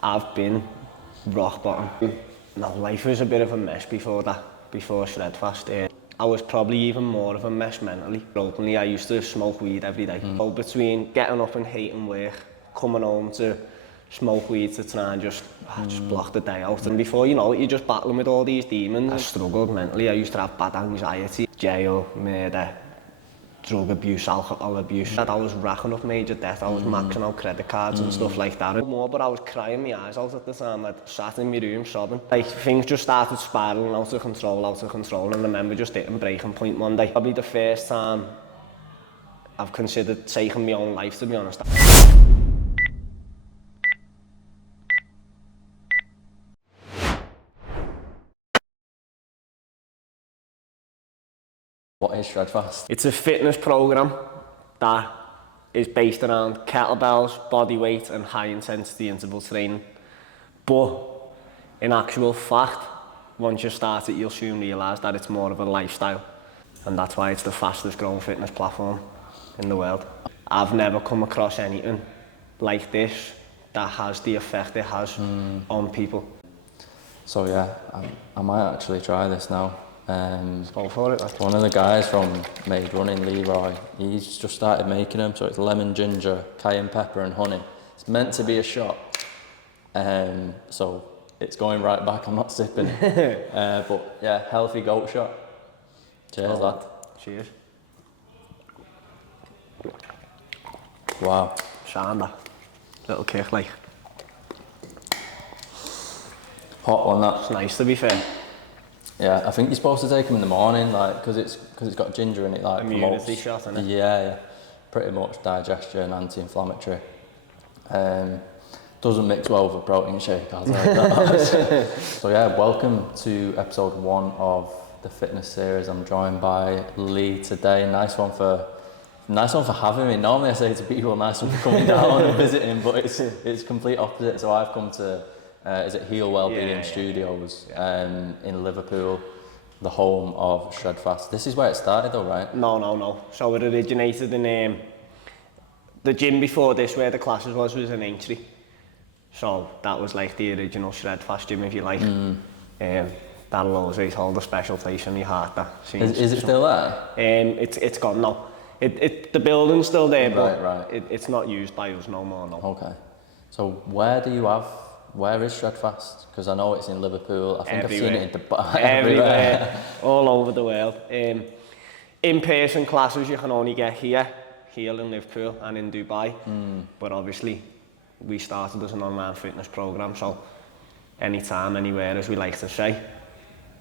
I've been rock bottom. My life was a bit of a mess before that, before ShredFast. I was probably even more of a mess mentally. Openly, I used to smoke weed every day. So between getting up and hating work, coming home to smoke weed to try and just block the day out. And before you know it, you're just battling with all these demons. I struggled mentally. I used to have bad anxiety, jail, murder, drug abuse, alcohol abuse. I was racking up major debt. I was maxing out credit cards and stuff like that. But I was crying my eyes out at the time. I sat in my room sobbing. Like, things just started spiraling out of control. And I remember just hitting breaking point one day. Probably the first time I've considered taking my own life, to be honest. What is ShredFast? It's a fitness program that is based around kettlebells, body weight and high intensity interval training. But in actual fact, once you start it, you'll soon realise that it's more of a lifestyle. And that's why it's the fastest growing fitness platform in the world. I've never come across anything like this that has the effect it has on people. So yeah, I might actually try this now. Go for it. One of the guys from Made Running, Leroy, he's just started making them. So it's lemon, ginger, cayenne pepper and honey. It's meant to be a shot. So it's going right back, I'm not sipping it. But yeah, healthy goat shot. Cheers, lad. Cheers. Wow. Shanda. Little kick like. Hot one, that. It's nice, to be fair. Yeah, I think you're supposed to take them in the morning, like, because it's got ginger in it, like immunity shot, isn't it? Yeah, pretty much digestion, anti-inflammatory. Doesn't mix well with a protein shake, I'll tell you that. So yeah, welcome to episode 1 of the fitness series. I'm joined by Lee today. Nice one for having me. Normally I say to people, nice one for coming down and visiting, but it's complete opposite. So I've come to is it Heal Wellbeing Studios in Liverpool, the home of ShredFast. This is where it started though, right? No. So it originated in the gym before this, where the classes was in Aintree. So that was like the original ShredFast gym, if you like. That'll always hold a special place in your heart. Is it still there? It's gone now. The building's still there, but right. It's not used by us no more. No. Okay. So where is ShredFast? Because I know it's in Liverpool. I think Everywhere. I've seen it in Dubai. Everywhere. All over the world. In-person classes you can only get here in Liverpool and in Dubai. But obviously we started as an online fitness program, so anytime, anywhere, as we like to say,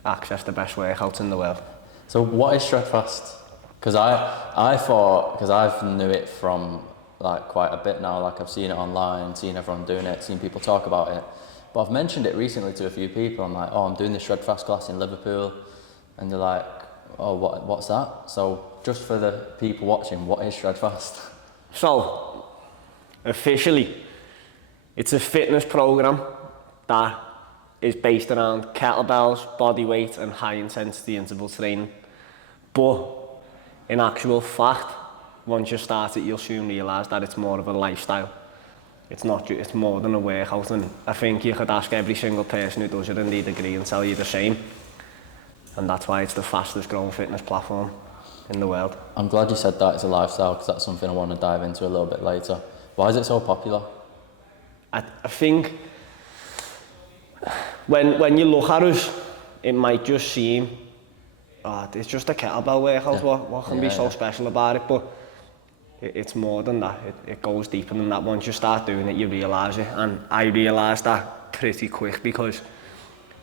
access the best workouts in the world. So what is ShredFast? Because I thought, because I've knew it from like quite a bit now, like I've seen it online, seen everyone doing it, seen people talk about it, but I've mentioned it recently to a few people. I'm like, oh, I'm doing this ShredFast class in Liverpool, and they're like, oh, what's that? So just for the people watching, what is ShredFast? So officially, it's a fitness program that is based around kettlebells, body weight and high intensity interval training. But in actual fact, once you start it, you'll soon realise that it's more of a lifestyle. It's more than a workout, and I think you could ask every single person who does it and they'd agree and tell you the same. And that's why it's the fastest growing fitness platform in the world. I'm glad you said that it's a lifestyle, because that's something I want to dive into a little bit later. Why is it so popular? I think when you look at us, it might just seem, it's just a kettlebell workout. What can be so special about it? But it's more than that. It goes deeper than that. Once you start doing it, you realise it. And I realised that pretty quick, because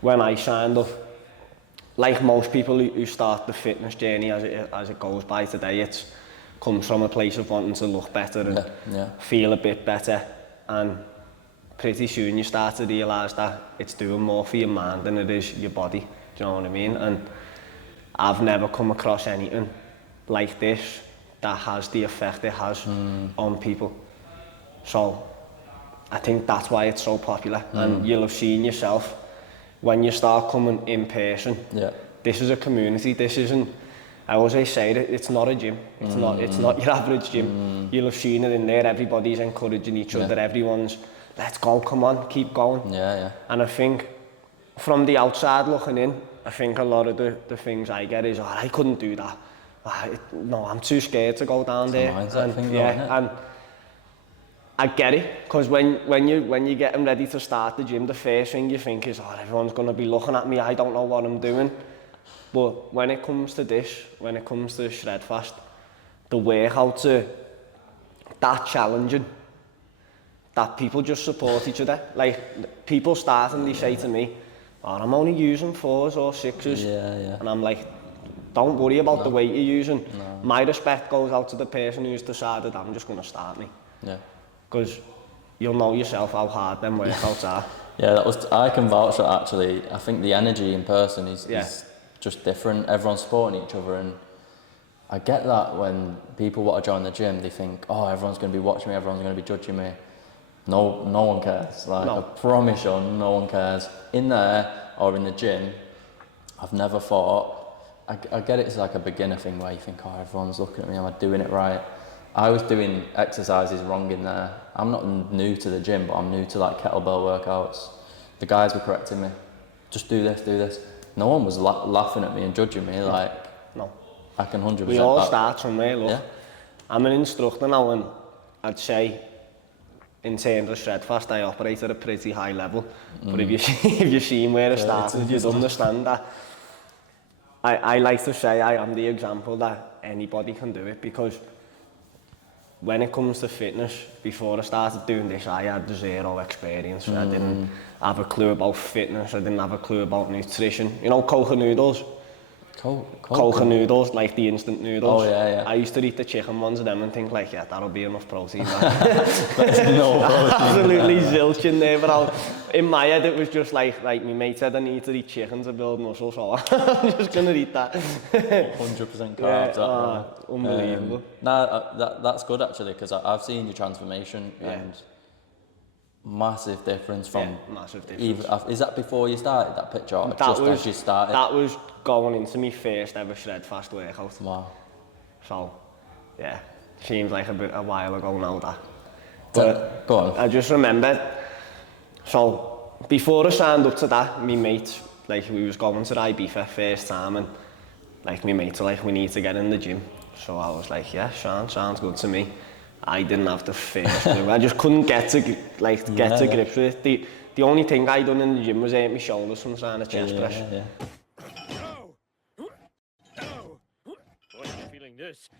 when I signed up, like most people who start the fitness journey as it goes by today, it comes from a place of wanting to look better and feel a bit better. And pretty soon you start to realise that it's doing more for your mind than it is your body. Do you know what I mean? And I've never come across anything like this that has the effect it has on people. So I think that's why it's so popular. And you'll have seen yourself when you start coming in person. This is a community. This isn't, I always say it, it's not a gym. It's not your average gym. You'll have seen it in there. Everybody's encouraging each other. Everyone's let's go, come on, keep going. Yeah. And I think from the outside looking in, I think a lot of the things I get is, I couldn't do that. No, I'm too scared to go down there. Mindset thing, isn't it? And I get it, because when you're getting ready to start the gym, the first thing you think is, everyone's going to be looking at me, I don't know what I'm doing. But when it comes to this, when it comes to ShredFast, the workouts are that challenging, that people just support each other. Like, people start and they say to me, I'm only using 4s or 6s. Yeah. And I'm like, don't worry about the weight you're using. No. My respect goes out to the person who's decided, I'm just going to start me. Yeah. Because you'll know yourself how hard them workouts are. Yeah, I can vouch for that actually. I think the energy in person is just different. Everyone's supporting each other, and I get that when people want to join the gym, they think, everyone's going to be watching me, everyone's going to be judging me. No one cares. Like, no. I promise you, no one cares. In there or in the gym, I've never thought. I get it as like a beginner thing where you think, everyone's looking at me, am I doing it right? I was doing exercises wrong in there. I'm not new to the gym, but I'm new to like kettlebell workouts. The guys were correcting me, just do this. No one was laughing at me and judging me, like, no. I can 100%. We all start somewhere, look. Yeah. I'm an instructor now, and I'd say, in terms of ShredFast, I operate at a pretty high level. But if you've seen where it started, you'd understand that. I like to say I am the example that anybody can do it, because when it comes to fitness, before I started doing this, I had zero experience. I didn't have a clue about fitness, I didn't have a clue about nutrition. You know, Coca noodles? Coca noodles, like the instant noodles. Oh, yeah. I used to eat the chicken ones of them and think like, that'll be enough protein. There's no protein. Absolutely zilch in there, but in my head it was just like my mate said I need to eat chicken to build muscle, so I'm just going to eat that. 100% carbs. Unbelievable. That's good actually, because I've seen your transformation and massive difference from... massive difference. Is that before you started that picture? Or as you started? That was going into my first ever ShredFast workout. Wow. So, seems like a while ago now that. But go on. I just remember, so before I signed up to that, my mate, like, we was going to Ibiza first time, and like my mates were like, we need to get in the gym. So I was like, sounds good to me. I didn't have the first clue. I just couldn't get to grips with it. The only thing I done in the gym was hurt my shoulders from trying to chest press. Boy, I'm feeling this.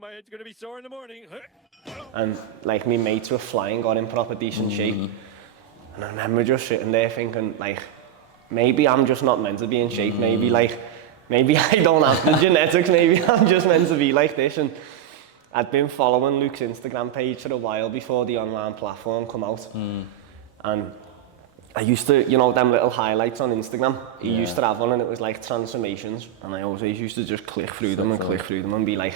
My head's gonna be sore in the morning. And like, my mates were flying, got in proper decent shape. And I remember just sitting there thinking, like, maybe I'm just not meant to be in shape. Maybe I don't have the genetics. Maybe I'm just meant to be like this. And I'd been following Luke's Instagram page for a while before the online platform come out. And I used to, you know, them little highlights on Instagram, he used to have one, and it was like transformations. And I always used to just click through them and be like,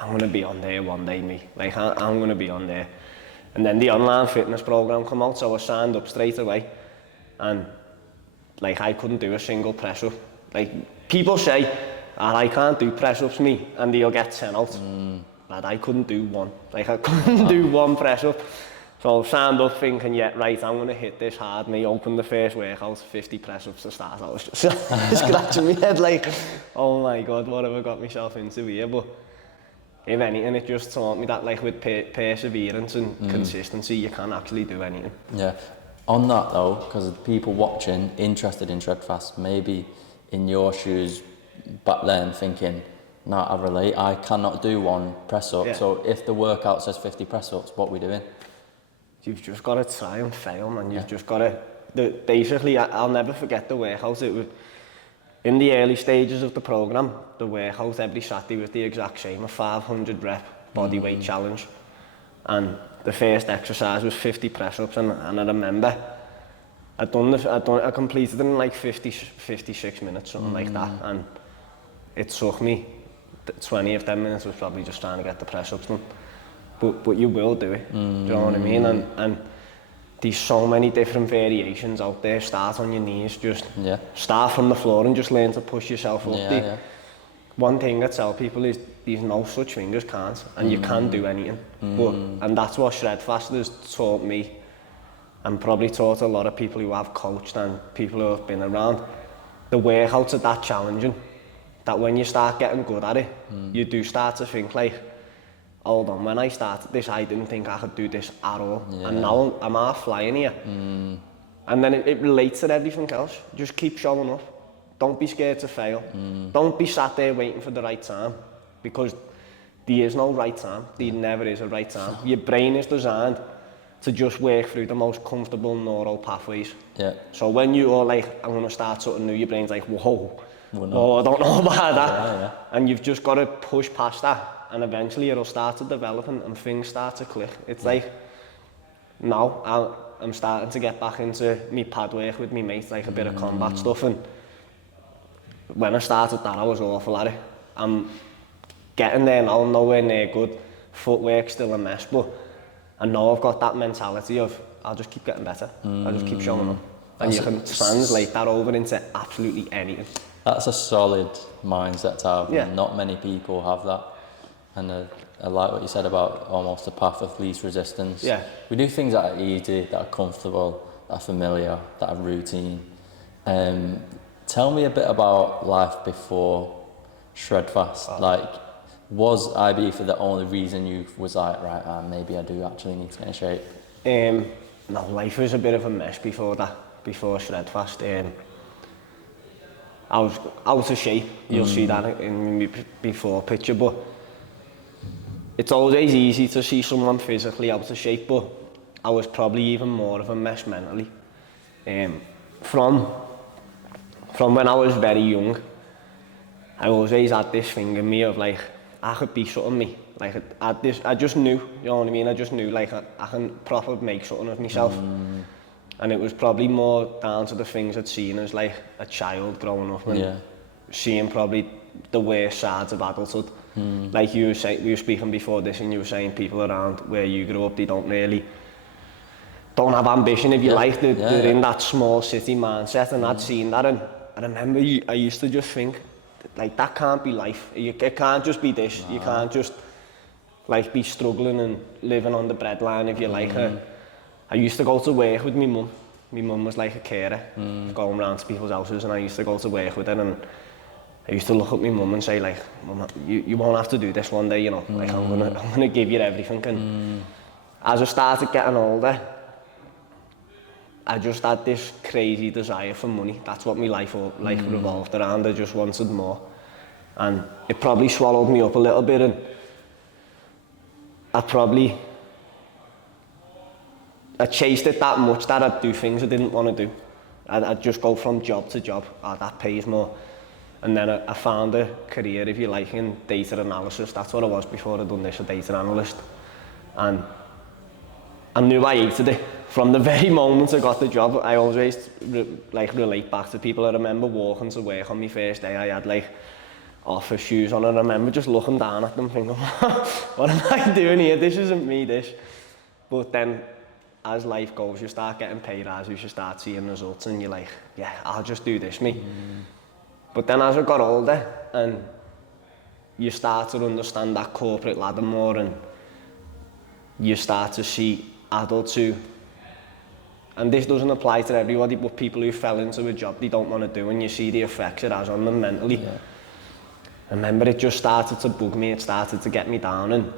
I'm going to be on there one day, me. Like, I'm going to be on there. And then the online fitness program come out, so I signed up straight away. And like, I couldn't do a single press up. Like, people say, I can't do press ups, me, and they'll get 10 out. But I couldn't do one. Like, I couldn't do one press up. So I signed up thinking, right, I'm going to hit this hard. Me open the first workout, 50 press ups to start. I was just scratching my head like, oh my God, what have I got myself into here? But if anything, it just taught me that, like, with perseverance and consistency, you can actually do anything. Yeah. On that though, because people watching, interested in ShredFast, maybe in your shoes back then thinking, no, I relate, I cannot do one press up. So if the workout says 50 press ups, what are we doing? You've just got to try and fail, man. You've just got to... Basically, I'll never forget the workout. It was in the early stages of the program. The workout every Saturday was the exact same, a 500 rep body weight challenge. And the first exercise was 50 press ups, and I remember I completed it in like 56 minutes, something like that. And it took me 20 of them minutes was probably just trying to get the press ups done. But you will do it, do you know what I mean? And there's so many different variations out there. Start on your knees, just start from the floor and just learn to push yourself up. One thing I tell people is there's no such thing as can't, and you can do anything. And that's what ShredFast has taught me, and probably taught a lot of people who have coached and people who have been around. The workouts are that challenging, that when you start getting good at it, you do start to think like, hold on, when I started this, I didn't think I could do this at all. And now I'm half flying here. And then it relates to everything else. Just keep showing up. Don't be scared to fail. Don't be sat there waiting for the right time, because there is no right time. There never is a right time. Your brain is designed to just work through the most comfortable neural pathways. Yeah. So when you are like, I'm gonna start something new, your brain's like, whoa, I don't know about that. And you've just got to push past that, and eventually it'll start to develop and things start to click. It's like, now I'm starting to get back into me pad work with me mates, like a bit of combat stuff, and when I started that, I was awful at it. I'm getting there now, I'm nowhere near good. Footwork's still a mess, but I know I've got that mentality of, I'll just keep getting better. I'll just keep showing up. And you can translate that over into absolutely anything. That's a solid mindset to have. Yeah. Not many people have that. And I like what you said about almost the path of least resistance. Yeah. We do things that are easy, that are comfortable, that are familiar, that are routine. Tell me a bit about life before ShredFast. Like, was IB for the only reason you was like, right, maybe I do actually need to get in shape? No, life was a bit of a mess before that, before ShredFast. I was out of shape. You'll see that in my before picture, but it's always easy to see someone physically out of shape, but I was probably even more of a mess mentally. From when I was very young, I always had this thing in me of like, I could be something me. Like I just knew, you know what I mean? I just knew like I can proper make something of myself. And it was probably more down to the things I'd seen as like a child growing up and seeing probably the worst sides of adulthood. Like you were saying, we were speaking before this, and you were saying people around where you grew up, they don't have ambition, if you like. They're in that small city mindset, and I'd seen that, and I remember I used to just think, like, that can't be life. It can't just be this. You can't just like be struggling and living on the breadline, if you like. I used to go to work with my mum. My mum was like a carer, going around to people's houses, and I used to go to work with her, and I used to look at my mum and say like, Mum, you won't have to do this one day, you know. Like I'm gonna give you everything. And as I started getting older, I just had this crazy desire for money. That's what my life revolved around. I just wanted more, and it probably swallowed me up a little bit, and I chased it that much that I'd do things I didn't want to do. I'd just go from job to job. That pays more. And then I found a career, if you like, in data analysis. That's what I was before I'd done this, a data analyst. And I knew I hated it. From the very moment I got the job, I always relate back to people. I remember walking to work on my first day. I had like office shoes on, and I remember just looking down at them thinking, what am I doing here? This isn't me, this. But then, as life goes, you start getting pay rises, you start seeing results, and you're like, yeah, I'll just do this, me. But then as I got older, and you start to understand that corporate ladder more, and you start to see adults who, and this doesn't apply to everybody, but people who fell into a job they don't want to do, and you see the effects it has on them mentally. Yeah. I remember it just started to bug me, it started to get me down,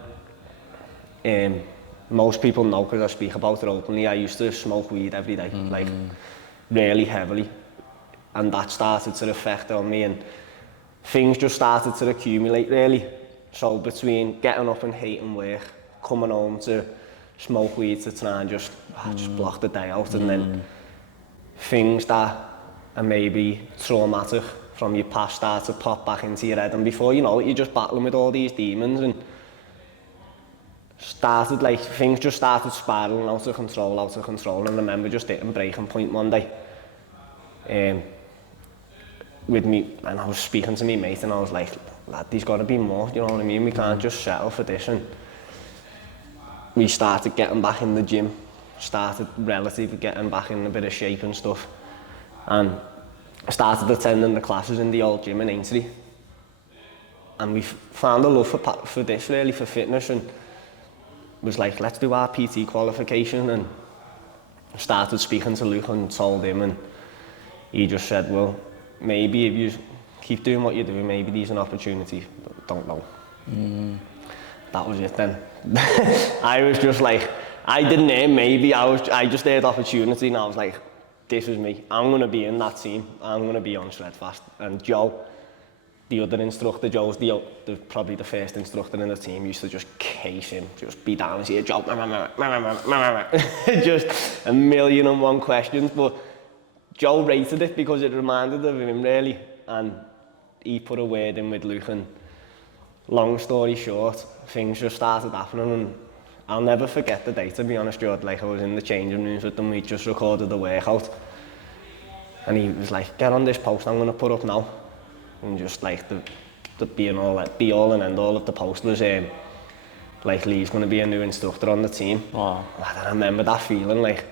and most people know, because I speak about it openly, I used to smoke weed every day, like really heavily, and that started to affect on me, and things just started to accumulate really. So between getting up and hating work, coming home to smoke weed to try and just block the day out, and then things that are maybe traumatic from your past start to pop back into your head, and before you know it, you're just battling with all these demons, and things just started spiraling out of control, and I remember just hitting breaking point one day with me, and I was speaking to me mate, and I was like, lad, there's got to be more, you know what I mean? We can't just settle for this. And we started getting back in the gym, started relatively getting back in a bit of shape and stuff, and I started attending the classes in the old gym in Aintree. And we found a love for this really, for fitness, and was like, let's do our PT qualification, and started speaking to Luke and told him, and he just said, well, maybe if you keep doing what you're doing, maybe there's an opportunity, but don't know. That was it then. I was just like, I didn't hear maybe, I just heard opportunity, and I was like, this is me. I'm going to be in that team. I'm going to be on ShredFast. And Joe, the other instructor, Joe's probably the first instructor in the team, used to just case him, just be down and say, Joe, just 1,000,001 questions. But Joe rated it because it reminded of him really, and he put a word in with Luke, and long story short, things just started happening, and I'll never forget the day, to be honest, George. Like, I was in the changing rooms with them, we just recorded the workout, and he was like, get on this post I'm going to put up now. And just like the be all and end all of the post was like, Lee's going to be a new instructor on the team. Wow. I remember that feeling, like,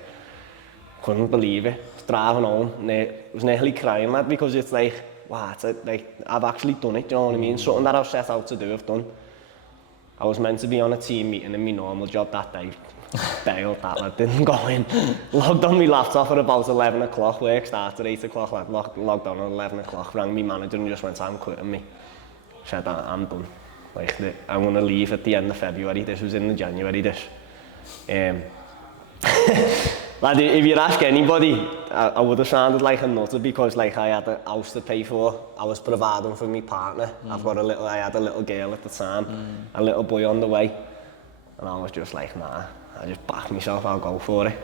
couldn't believe it. I was driving home, was nearly crying, lad, because it's like, wow, like, I've actually done it, do you know what I mean? Something that I've set out to do, I've done. I was meant to be on a team meeting in my normal job that day. Bailed that, lad, didn't go in. Logged on my laptop at about 11 o'clock, work started at 8 o'clock, lad, logged on at 11 o'clock, rang my manager and just went, I'm quitting me. Said, I'm done. Like, I'm going to leave at the end of February, this was in the January, this. Lad, if you ask anybody, I would have sounded like a nutter because, like, I had a house to pay for, I was providing for my partner, I had a little girl at the time, a little boy on the way, and I was just like, nah, I just backed myself, I'll go for it,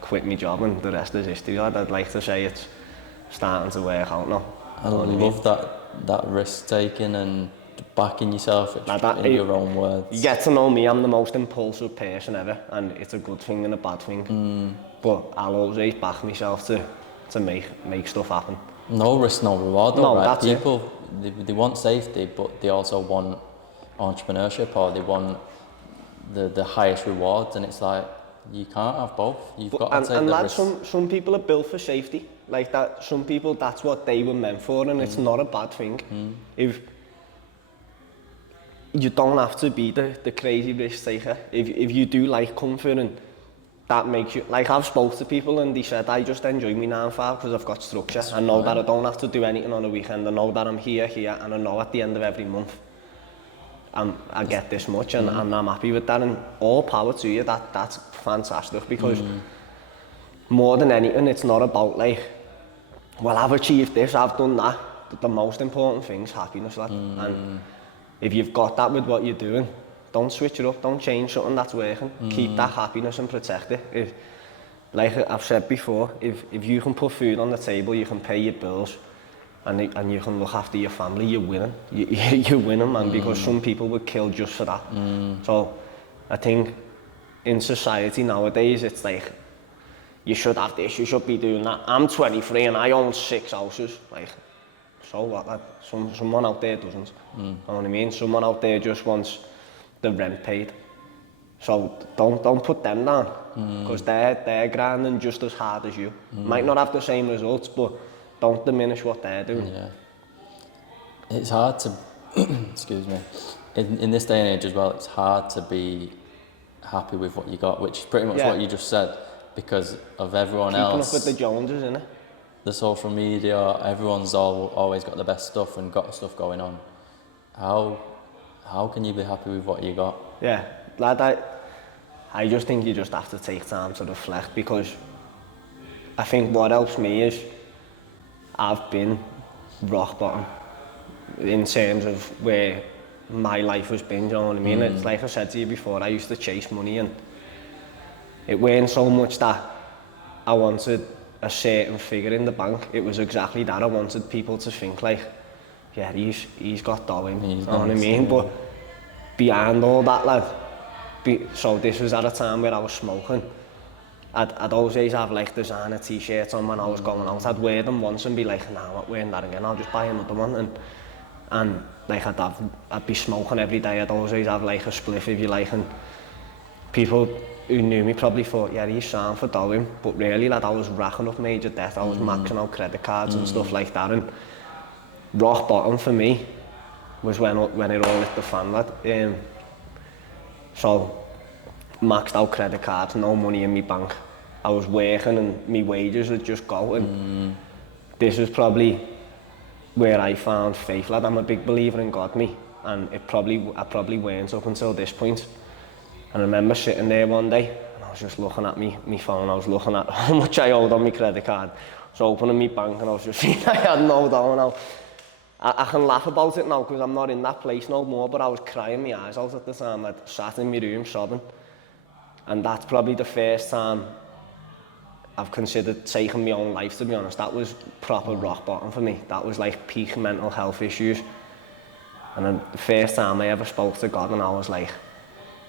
quit my job, and the rest is history. Lad. I'd like to say it's starting to work out now. I love that risk taking and backing yourself in your own words. You get to know me, I'm the most impulsive person ever, and it's a good thing and a bad thing. But I'll always back myself to make stuff happen. No risk, no reward though, no, right? That's People, they want safety, but they also want entrepreneurship, or they want the highest rewards, and it's like, you can't have both. You've got to take the risk. Some people are built for safety. Like that, some people, that's what they were meant for, and it's not a bad thing. If you don't have to be the crazy risk taker. If you do like comfort, and that makes you, like, I've spoke to people and they said, I just enjoy my 9-5 because I've got structure. I know that I don't have to do anything on a weekend. I know that I'm here, and I know at the end of every month I get this much, and I'm happy with that, and all power to you. That's fantastic, because more than anything, it's not about like, well, I've achieved this, I've done that. The most important thing is happiness, lad. And if you've got that with what you're doing, don't switch it up, don't change something that's working. Keep that happiness and protect it. Like I've said before, if you can put food on the table, you can pay your bills, and you can look after your family, you're winning. You're winning, man, because some people would kill just for that. So I think in society nowadays, it's like, you should have this, you should be doing that. I'm 23 and I own 6 houses. Like, so what, lad? Someone out there doesn't. You know what I mean? Someone out there just wants the rent paid. So don't put them down, because they're grinding just as hard as you. Might not have the same results, but don't diminish what they're doing. Yeah. It's hard to, excuse me, in this day and age as well, it's hard to be happy with what you got, which is pretty much what you just said, because of everyone else. Keeping up with the Joneses, innit? The social media, everyone's always got the best stuff and got stuff going on. How can you be happy with what you got? Yeah, lad, I just think you just have to take time to reflect, because I think what helps me is I've been rock bottom in terms of where my life has been, you know what I mean? It's like I said to you before, I used to chase money, and it weren't so much that I wanted a certain figure in the bank. It was exactly that. I wanted people to think like, yeah, he's got dough in, you know what I mean? Yeah. But behind all that, lad, so this was at a time where I was smoking. I'd always have like designer t-shirts on when I was going out. I'd wear them once and be like, nah, I'm not wearing that again, I'll just buy another one. And like I'd be smoking every day. I'd always have like a spliff, if you like, and people who knew me probably thought, yeah, he's sound for doing, but really, lad, I was racking up major debt. I was maxing out credit cards and stuff like that, and rock bottom for me was when it all hit the fan, lad. So, maxed out credit cards, no money in my bank. I was working and my wages would just go, and this was probably where I found faith, lad. I'm a big believer in God, me, and I probably weren't up until this point. And I remember sitting there one day, and I was just looking at my phone, I was looking at how much I owed on my credit card. I was opening my bank and I was just seeing I had no dough now. I can laugh about it now because I'm not in that place no more, but I was crying my eyes out at the time. I'd sat in my room sobbing. And that's probably the first time I've considered taking my own life, to be honest. That was proper rock bottom for me. That was like peak mental health issues. And then the first time I ever spoke to God, and I was like,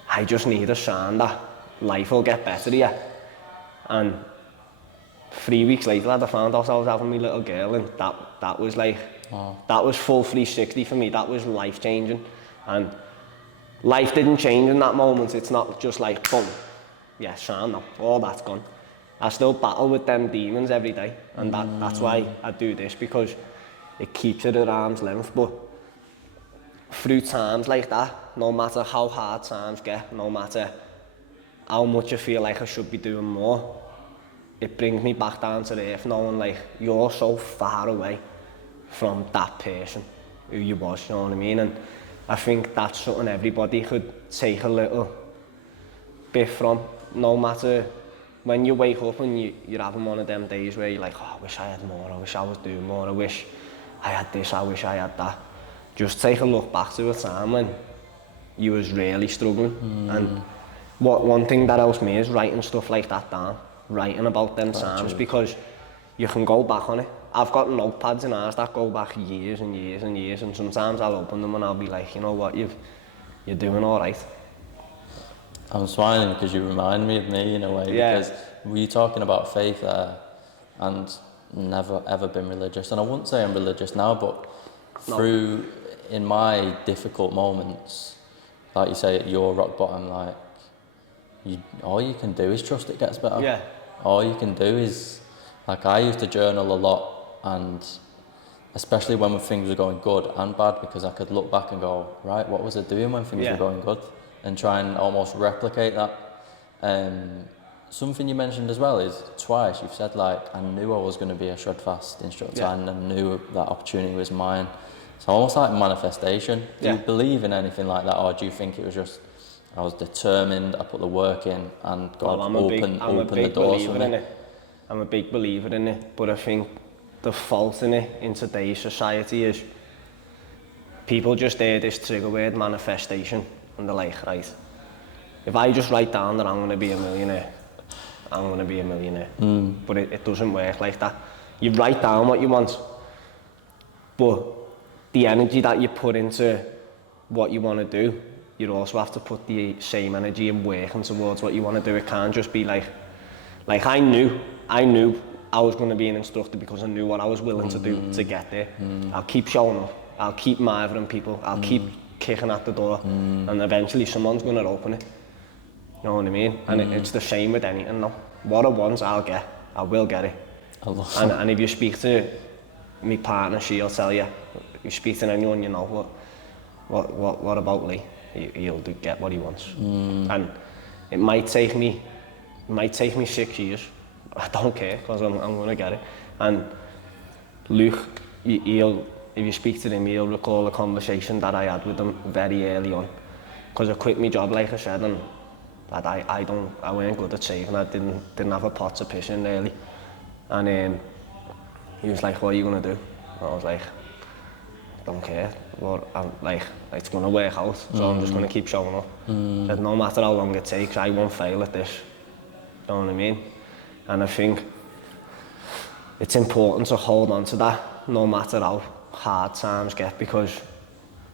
I just need a sign that life will get better here. And 3 weeks later, I found out I was having my little girl, and that was like, that was full 360 for me. That was life changing. And life didn't change in that moment. It's not just like, boom, yeah, sign now, all that's gone. I still battle with them demons every day, and that's why I do this, because it keeps it at arm's length. But through times like that, no matter how hard times get, no matter how much I feel like I should be doing more, it brings me back down to earth, knowing like you're so far away from that person who you was, you know what I mean? And I think that's something everybody could take a little bit from, no matter when you wake up and you're having one of them days where you're like, oh, I wish I had more, I wish I was doing more, I wish I had this, I wish I had that. Just take a look back to a time when you was really struggling. And one thing that helps me is writing stuff like that down, writing about them times, because you can go back on it. I've got notepads in ours that go back years and years and years, and sometimes I'll open them and I'll be like, you know what, you're doing all right. I'm smiling because you remind me of me in a way, because we were talking about faith there, and never ever been religious. And I wouldn't say I'm religious now, but through in my difficult moments, like you say, at your rock bottom, like all you can do is trust it gets better. Yeah. All you can do is, like, I used to journal a lot, and especially when things were going good and bad, because I could look back and go, right, what was I doing when things were going good, and try and almost replicate that. Something you mentioned as well is twice you've said, like, I knew I was going to be a ShredFast instructor, and I knew that opportunity was mine. So almost like manifestation. Do you believe in anything like that, or do you think it was just I was determined, I put the work in, and God opened the doors for me? I'm a big believer in it, but I think the fault in it in today's society is people just hear this trigger word, manifestation, and they're like, right, if I just write down that I'm going to be a millionaire, I'm going to be a millionaire. But it doesn't work like that. You write down what you want, but the energy that you put into what you want to do, you also have to put the same energy in working towards what you want to do. It can't just be like I knew I was going to be an instructor because I knew what I was willing to do to get there. I'll keep showing up, I'll keep marveling people, I'll keep kicking at the door, and eventually someone's going to open it. You know what I mean? And it's the same with anything now. What I want, I'll get. I will get it. And if you speak to my partner, she'll tell you. You speak to anyone, you know, what about Lee? He'll get what he wants. And it might take me 6 years. I don't care, because I'm going to get it. And Luke, if you speak to him, he'll recall a conversation that I had with him very early on. Because I quit my job, like I said, and that I weren't good at saving. I didn't have a pot to piss in really. And he was like, what are you going to do? And I was like, I don't care. But I'm like, it's going to work out, so I'm just going to keep showing up. That no matter how long it takes, I won't fail at this. You know what I mean? And I think it's important to hold on to that, no matter how hard times get, because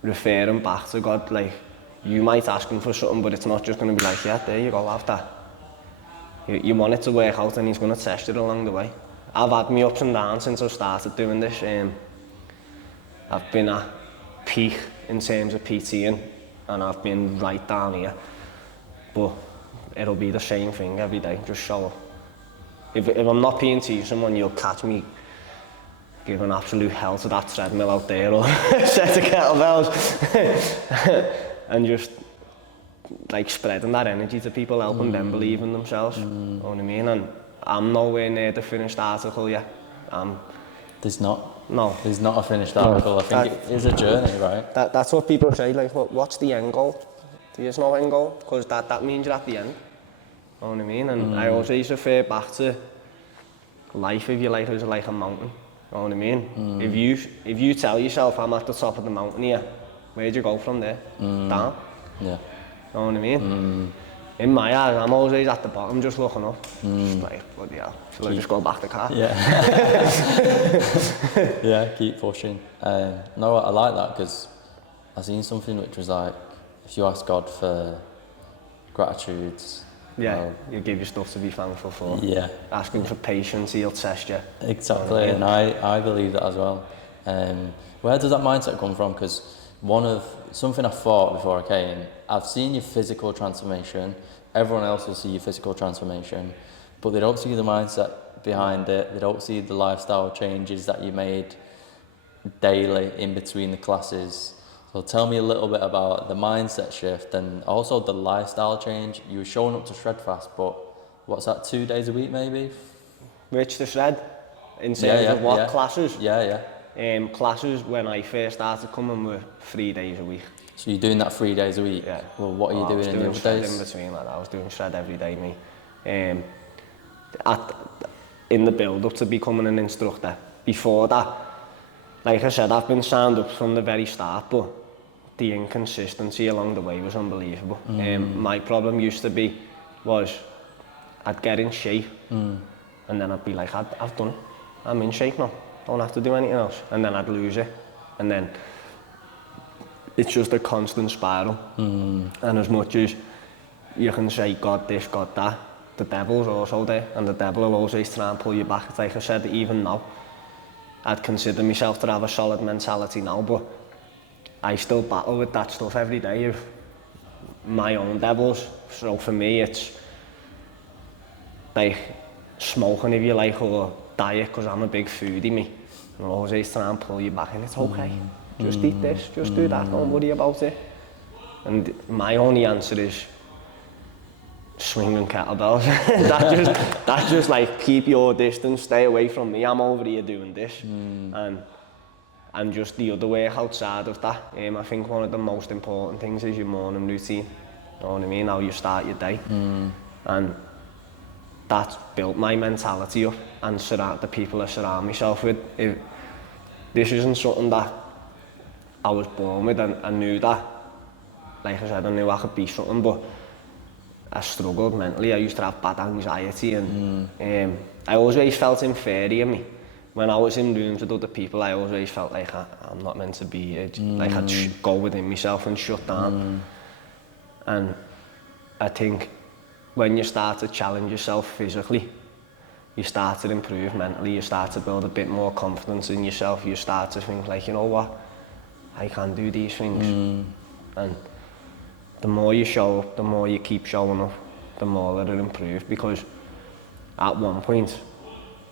referring back to God, like, you might ask him for something, but it's not just going to be like, yeah, there you go, have that. You want it to work out, and he's going to test it along the way. I've had me ups and downs since I started doing this. I've been at peak in terms of PTing, and I've been right down here. But it'll be the same thing every day, just show up. If I'm not PT someone, you'll catch me giving absolute hell to that treadmill out there or set of kettlebells and just like spreading that energy to people, helping them believe in themselves. You know what I mean? And I'm nowhere near the finished article yet. There's not. No. There's not a finished article. I think it is a journey, right? That's what people say, like, what's the end goal? There is no end goal, because that means you're at the end. You know what I mean? And I always refer back to life, if you like, is like a mountain. You know what I mean? If you tell yourself, I'm at the top of the mountain here, where'd you go from there? Down. Yeah. You know what I mean? In my eyes, I'm always at the bottom, just looking up. Just like, bloody hell, shall I just go back to the car? Yeah. Yeah, keep pushing. No, I like that, because I seen something which was like, if you ask God for gratitudes, Yeah, you give you stuff to be thankful for. Yeah. Asking for patience, he'll test you. Exactly, and I believe that as well. Where does that mindset come from? Because something I thought before I came, I've seen your physical transformation, everyone else will see your physical transformation, but they don't see the mindset behind it, they don't see the lifestyle changes that you made daily in between the classes. So tell me a little bit about the mindset shift and also the lifestyle change. You were showing up to ShredFast, but what's that, 2 days a week maybe? Which to shred? In terms of what? Classes? Yeah. Classes when I first started coming were 3 days a week. So you're doing that 3 days a week? Yeah. Well, what are you doing in the other days? In between, like, I was doing shred every day, me. In the build up to becoming an instructor. Before that, like I said, I've been signed up from the very start, but the inconsistency along the way was unbelievable. My problem used to be I'd get in shape and then I'd be like, I've done it, I'm in shape now, don't have to do anything else, and then I'd lose it, and then it's just a constant spiral. And as much as you can say God this, God that, the devil's also there, and the devil will always try and pull you back. It's like I said, even now, I'd consider myself to have a solid mentality now, but I still battle with that stuff every day of my own devils. So for me, it's like smoking, if you like, or diet, because I'm a big foodie, me. And I'll always try and pull you back, and it's okay. Just eat this, just do that, don't worry about it. And my only answer is swinging kettlebells. That's just like, keep your distance, stay away from me, I'm over here doing this. And just the other work outside of that. I think one of the most important things is your morning routine. You know what I mean? How you start your day. And that's built my mentality up, and the people I surround myself with. This isn't something that I was born with, and I knew that. Like I said, I knew I could be something, but I struggled mentally. I used to have bad anxiety, and I always felt inferior me. When I was in rooms with other people, I always felt like I'm not meant to be here. Like I'd go within myself and shut down. And I think when you start to challenge yourself physically, you start to improve mentally, you start to build a bit more confidence in yourself, you start to think like, you know what, I can do these things. And the more you show up, the more you keep showing up, the more it'll improve. Because at one point,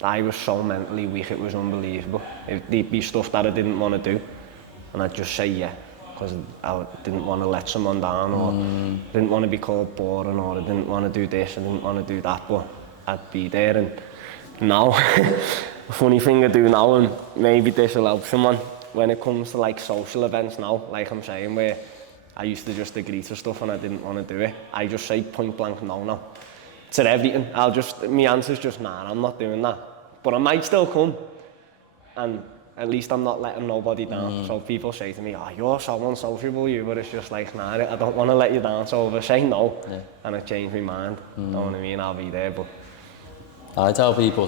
I was so mentally weak, it was unbelievable. There'd be stuff that I didn't want to do, and I'd just say yeah, because I didn't want to let someone down, or didn't want to be called boring, or I didn't want to do this, I didn't want to do that, but I'd be there. And now, the funny thing I do now, and maybe this will help someone, when it comes to like social events now, like I'm saying, where I used to just agree to stuff and I didn't want to do it, I just say point blank no now. To everything, my answer's just nah, I'm not doing that. But I might still come, and at least I'm not letting nobody down. So people say to me, oh, you're so unsociable, but it's just like, nah, I don't want to let you down, so if I say no, and I change my mind, you know what I mean, I'll be there. But I tell people,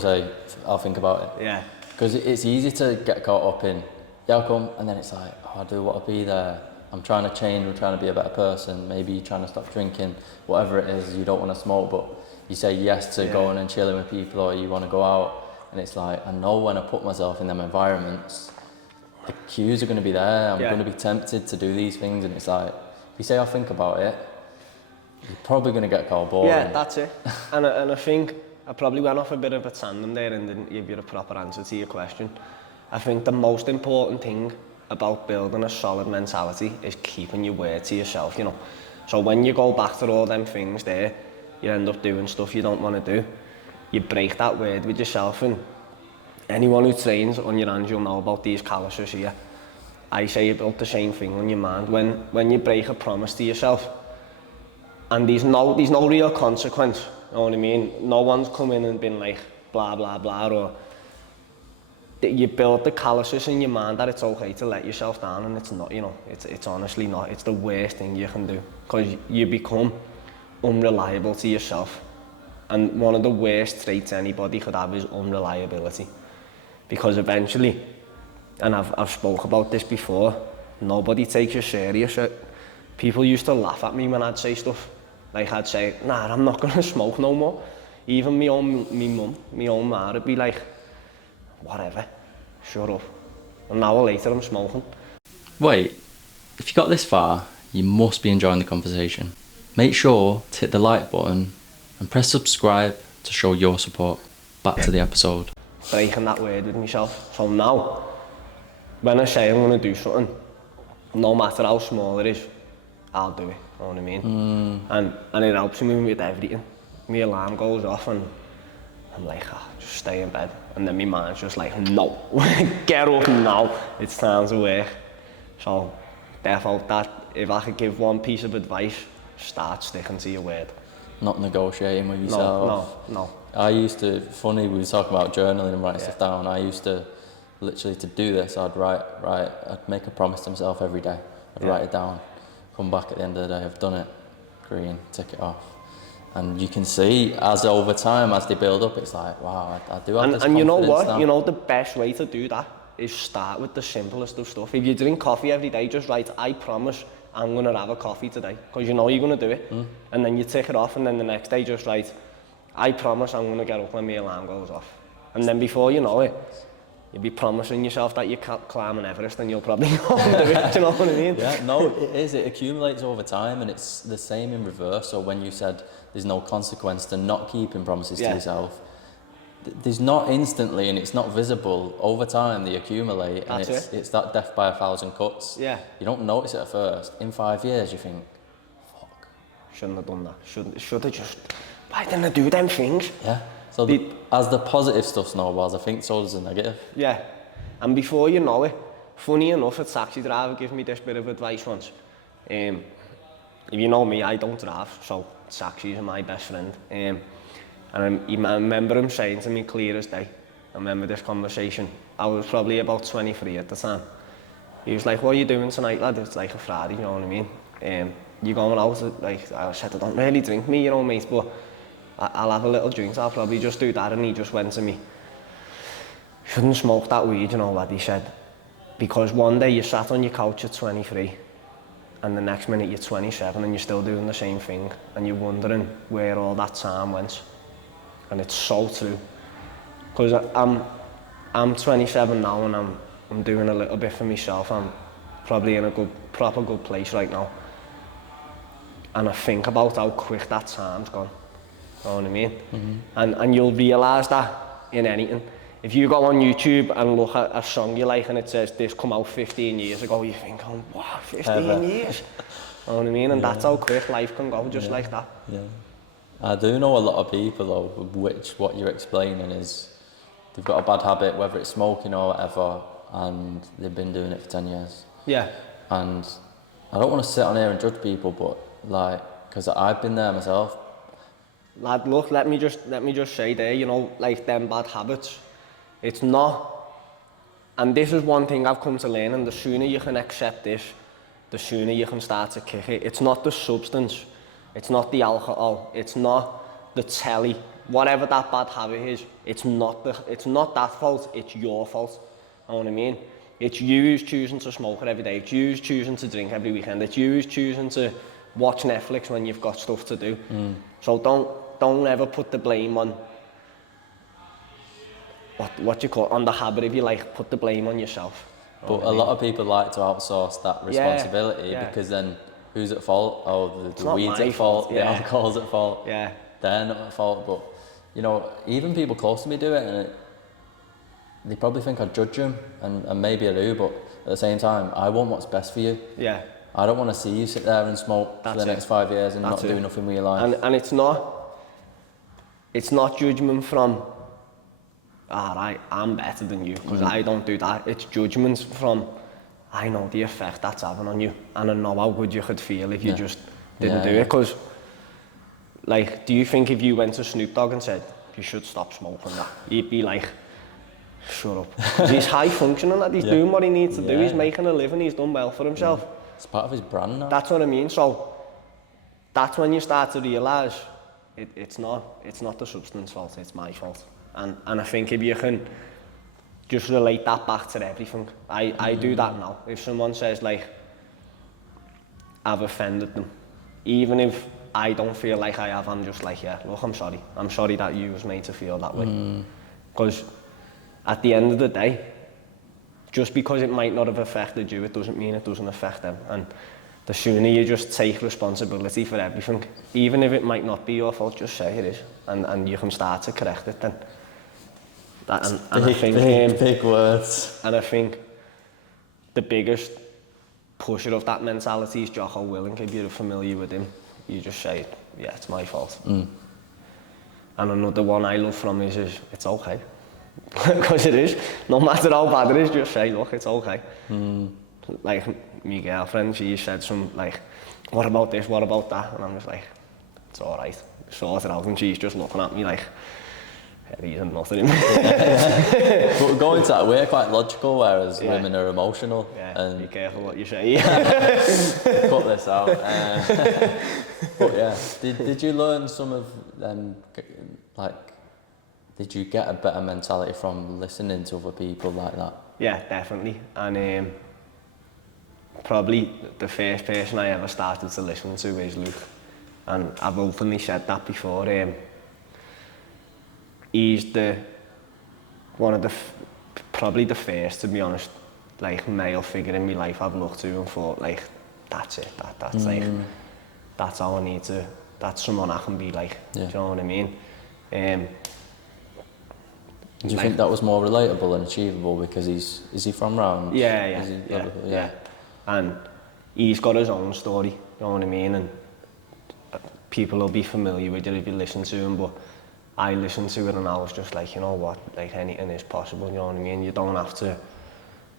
I'll think about it. Yeah. Because it's easy to get caught up in, yeah, I'll come, and then it's like, oh, I do want to be there. I'm trying to change, I'm trying to be a better person, maybe you're trying to stop drinking, whatever it is, you don't want to smoke, but you say yes to going and chilling with people, or you want to go out. And it's like, I know when I put myself in them environments, the cues are going to be there, I'm going to be tempted to do these things, and it's like, if you say I'll think about it, you're probably going to get called boring. Yeah, that's it. and I think I probably went off a bit of a tandem there and didn't give you a proper answer to your question. I think the most important thing about building a solid mentality is keeping your word to yourself, you know. So when you go back to all them things there, you end up doing stuff you don't want to do. You break that word with yourself, and anyone who trains on your hands, you'll know about these calluses here. I say you built the same thing on your mind. When you break a promise to yourself, and there's no real consequence, you know what I mean? No one's come in and been like, blah, blah, blah, or you build the calluses in your mind that it's okay to let yourself down, and it's not, you know, it's honestly not. It's the worst thing you can do, because you become unreliable to yourself. And one of the worst traits anybody could have is unreliability. Because eventually, and I've spoke about this before, nobody takes you serious. People used to laugh at me when I'd say stuff. Like I'd say, nah, I'm not gonna smoke no more. Even my own ma would be like, whatever, shut up. An hour later I'm smoking. Wait, if you got this far, you must be enjoying the conversation. Make sure to hit the like button and press subscribe to show your support. Back to the episode. Breaking that word with myself. So now, when I say I'm going to do something, no matter how small it is, I'll do it, you know what I mean? And it helps me with everything. My alarm goes off and I'm like, just stay in bed. And then my mind's just like, no, get up now, it's time to work. So, therefore, that, if I could give one piece of advice, start sticking to your word. Not negotiating with yourself. No. I used to, funny, we were talking about journaling and writing stuff down. I used to, literally to do this, I'd I'd make a promise to myself every day. I'd write it down, come back at the end of the day, I've done it, green, tick it off. And you can see, as over time, as they build up, it's like, wow, I do have this confidence and you know what? now. You know the best way to do that is start with the simplest of stuff. If you drink coffee every day, just write, I promise I'm going to have a coffee today, because you know you're going to do it. And then you tick it off, and then the next day just write, I promise I'm going to get up when my alarm goes off. And then before you know it, you'll be promising yourself that you're climbing Everest, and you'll probably go and do it, do you know what I mean? Yeah, no, it is. It accumulates over time, and it's the same in reverse. So when you said there's no consequence to not keeping promises to yourself, there's not instantly, and it's not visible. Over time, they accumulate, and it's that death by 1,000 cuts. Yeah. You don't notice it at first. In 5 years, you think, fuck. Shouldn't have done that. Should have just, why didn't I do them things? Yeah. So as the positive stuff snowballs, I think so does the negative. Yeah. And before you know it, funny enough, a taxi driver gave me this bit of advice once. If you know me, I don't drive, so taxis are my best friend. And I remember him saying to me clear as day, I remember this conversation, I was probably about 23 at the time. He was like, what are you doing tonight, lad? It's like a Friday, you know what I mean? You going out? Like, I said, I don't really drink me, you know, mate, but I'll have a little drink, I'll probably just do that. And he just went to me, shouldn't smoke that weed, you know what he said. Because one day you sat on your couch at 23, and the next minute you're 27 and you're still doing the same thing, and you're wondering where all that time went. And it's so true. Because I'm 27 now, and I'm doing a little bit for myself. I'm probably in a proper good place right now. And I think about how quick that time's gone. You know what I mean? And you'll realise that in anything. If you go on YouTube and look at a song you like and it says this come out 15 years ago, you think, oh wow, 15 years. You know what I mean? And that's how quick life can go, just like that. Yeah. I do know a lot of people though, which what you're explaining is they've got a bad habit, whether it's smoking or whatever, and they've been doing it for 10 years. Yeah. And I don't want to sit on here and judge people, but like, because I've been there myself. Lad, look, let me just say there, you know, like them bad habits, it's not, and this is one thing I've come to learn, and the sooner you can accept this, the sooner you can start to kick it. It's not the substance, it's not the alcohol, it's not the telly, whatever that bad habit is, it's not that fault, it's your fault. You know what I mean? It's you who's choosing to smoke it every day, it's you who's choosing to drink every weekend, it's you who's choosing to watch Netflix when you've got stuff to do. So don't ever put the blame on what you call on the habit, if you like, put the blame on yourself. But a lot of people like to outsource that responsibility because then who's at fault? Oh, the weed's at fault, the alcohol's at fault. Yeah. They're not at fault, but you know, even people close to me do it, and they probably think I judge them, and maybe I do, but at the same time, I want what's best for you. Yeah. I don't want to see you sit there and smoke for the next 5 years and not do nothing with your life. And it's not judgment from, alright, I'm better than you, because I don't do that. It's judgments from, I know the effect that's having on you, and I know how good you could feel if you just didn't do it. Because, like, do you think if you went to Snoop Dogg and said, you should stop smoking that, you'd be like, shut up. 'Cause he's high functioning, that he's doing what he needs to do, he's making a living, he's done well for himself. It's part of his brand now. That's what I mean. So that's when you start to realise it's not the substance fault, it's my fault. And I think if you can just relate that back to everything, I do that now. If someone says like, I've offended them, even if I don't feel like I have, I'm just like, yeah, look, I'm sorry. I'm sorry that you was made to feel that way. Because at the end of the day, just because it might not have affected you, it doesn't mean it doesn't affect them. And the sooner you just take responsibility for everything, even if it might not be your fault, just say it is, and you can start to correct it then. Big words. And I think the biggest pusher of that mentality is Jocko Willink. If you're familiar with him, you just say, yeah, it's my fault. And another one I love from is it's okay. Because it is, no matter how bad it is, just say, look, it's okay. Like, my girlfriend, she said like, what about this, what about that? And I'm just like, it's alright, sort it out. And she's just looking at me like, he's nothing. But going to that, we're quite logical, whereas women are emotional. Yeah, and be careful what you say. Cut this out. But yeah, did you learn some of them, like, did you get a better mentality from listening to other people like that? Yeah, definitely. And probably the first person I ever started to listen to is Luke. And I've openly said that before. He's probably the first, to be honest, like male figure in my life I've looked to and thought, like, that's it, that's like, that's how I need to, that's someone I can be like, do you know what I mean? Do you think that was more relatable and achievable because is he from round? Yeah. And he's got his own story, you know what I mean? And people will be familiar with it if you listen to him, but I listened to it and I was just like, you know what, like anything is possible, you know what I mean? You don't have to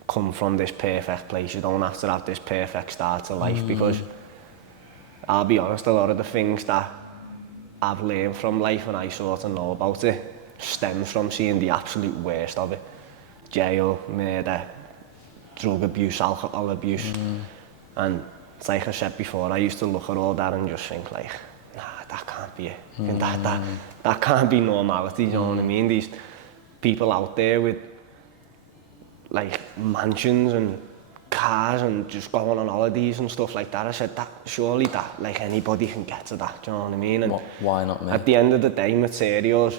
come from this perfect place, you don't have to have this perfect start to life, because I'll be honest, a lot of the things that I've learned from life and I sort of know about it stems from seeing the absolute worst of it. Jail, murder, drug abuse, alcohol abuse. And it's like I said before, I used to look at all that and just think like, nah, that can't be it. That can't be normality, you know what I mean? These people out there with like mansions and cars and just going on holidays and stuff like that. I said, that surely that, like, anybody can get to that, do you know what I mean? And why not me? At the end of the day, materials,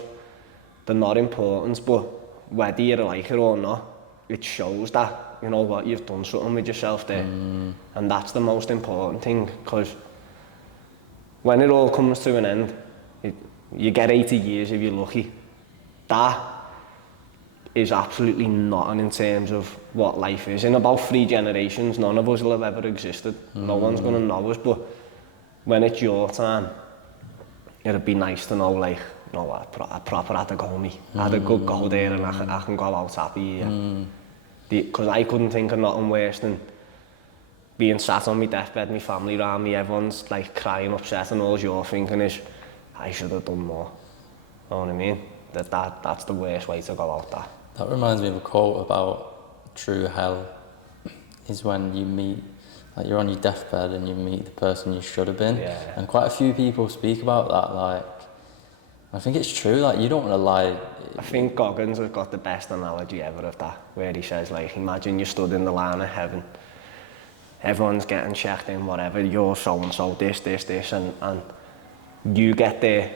they're not important, but whether you like it or not, it shows that, you know what, you've done something with yourself there. And that's the most important thing, because when it all comes to an end, you get 80 years if you're lucky. That is absolutely nothing in terms of what life is. In about 3 generations, none of us will have ever existed. No one's going to know us, but when it's your time, it'd be nice to know, like, you know, I proper had a go me. I had a good go there and I can go out happy. Because I couldn't think of nothing worse than being sat on my deathbed, my family around me, everyone's like crying upset, and all you're thinking is, I should have done more. You know what I mean? That's the worst way to go out that. That reminds me of a quote about true hell, is when you meet, like, you're on your deathbed and you meet the person you should have been. Yeah. And quite a few people speak about that, like, I think it's true, like, you don't want to lie. I think Goggins has got the best analogy ever of that, where he says, like, imagine you stood in the line of heaven, everyone's getting checked in, whatever, you're so-and-so, this, and you get there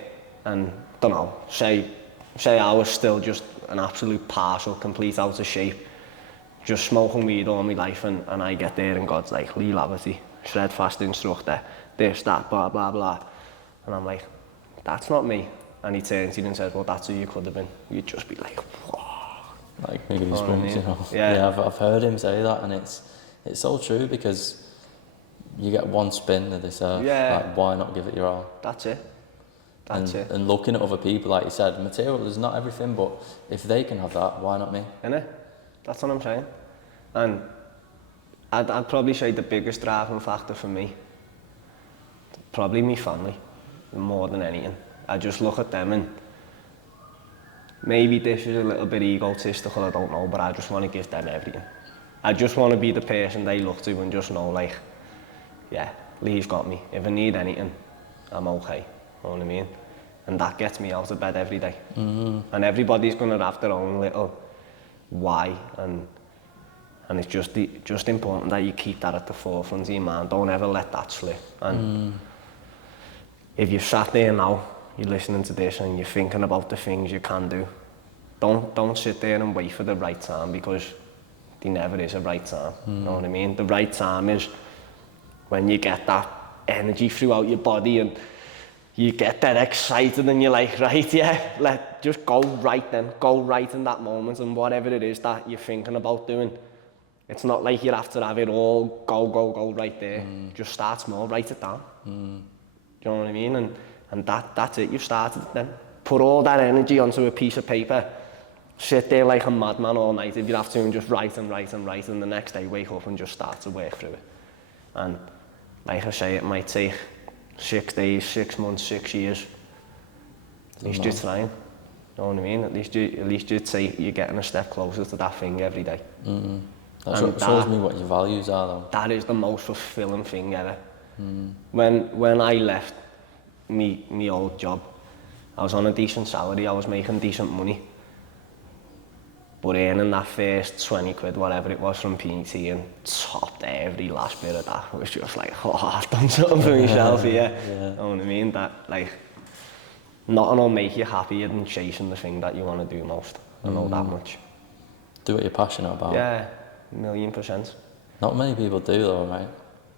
and, don't know, say I was still just an absolute partial, complete out of shape, just smoking weed all my life, and I get there and God's like, Lee Laverty, ShredFast instructor, this, that, blah, blah, blah. And I'm like, that's not me. And he turns to you and says, well, that's who you could have been. You'd just be like, whoa. Like me goosebumps, you know. Yeah. I've heard him say that, and it's so true, because you get one spin, and they say, like, why not give it your all? That's it. And looking at other people, like you said, material is not everything, but if they can have that, why not me? Innit? That's what I'm saying. And I'd probably say the biggest driving factor for me, probably my family, more than anything. I just look at them, and maybe this is a little bit egotistical, I don't know, but I just want to give them everything. I just want to be the person they look to and just know, like, yeah, Lee's got me. If I need anything, I'm okay. You know what I mean? And that gets me out of bed every day. And everybody's going to have their own little why, and it's just important that you keep that at the forefront of your mind. Don't ever let that slip. And if you've sat there now, you're listening to this and you're thinking about the things you can do, don't sit there and wait for the right time, because there never is a right time. You know what I mean? The right time is when you get that energy throughout your body and you get that excited and you're like, right, yeah, just go right then, go right in that moment, and whatever it is that you're thinking about doing, it's not like you have to have it all go right there. Just start small, write it down. Do you know what I mean? And that's it, you've started then. Put all that energy onto a piece of paper, sit there like a madman all night if you have to, and just write, and the next day wake up and just start to work through it. And like I say, it might take 6 days, 6 months, 6 years. At least you're trying. You know what I mean? At least you'd say you're getting a step closer to that thing every day. That shows me what your values are, though. That is the most fulfilling thing ever. When I left me old job, I was on a decent salary, I was making decent money. But earning that first 20 quid, whatever it was, from PT, and topped every last bit of that, was just like, oh, I've done something for myself here. You know what I mean? That, like, nothing will make you happier than chasing the thing that you want to do most. I know that much. Do what you're passionate about. Yeah, 1,000,000%. Not many people do, though, right?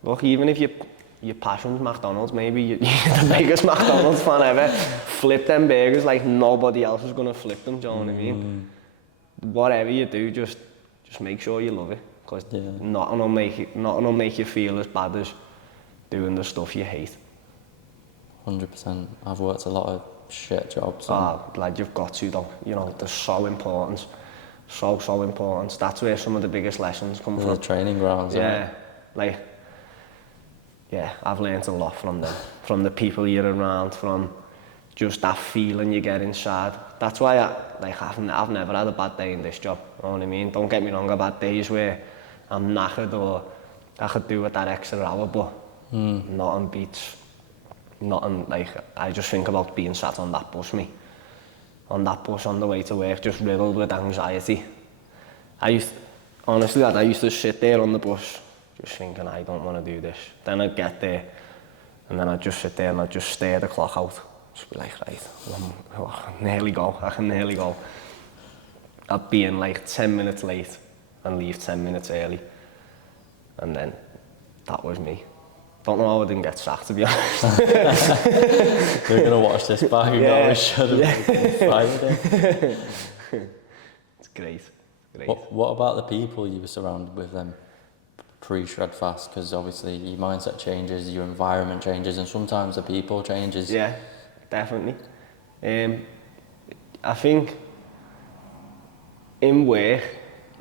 Look, even if your passion's McDonald's, maybe you're the biggest McDonald's fan ever, flip them burgers like nobody else is going to flip them, do you know what I mean? Whatever you do, just make sure you love it, because nothing will make you feel as bad as doing the stuff you hate. 100%. I've worked a lot of shit jobs. Lad, you've got to though. You know, they're so important. So important. That's where some of the biggest lessons come from. The training grounds. Yeah, I've learned a lot from them, from the people you're around, from just that feeling you get inside. That's why I've never had a bad day in this job. You know what I mean? Don't get me wrong, I've had days where I'm knackered or I could do with that extra hour, but nothing beats. Nothing, like, I just think about being sat on that bus, on the way to work, just riddled with anxiety. I used to sit there on the bus, just thinking, I don't want to do this. Then I'd get there, and then I'd just sit there and I'd just stare the clock out. Just be like, right, I can nearly go. I'd be in like 10 minutes late and leave 10 minutes early. And then that was me. Don't know how I didn't get sacked, to be honest. They're going to watch this back and go, we should have fired him. It's great. What about the people you were surrounded with then pre-ShredFast? Because obviously your mindset changes, your environment changes, and sometimes the people changes. Yeah, definitely. I think in work,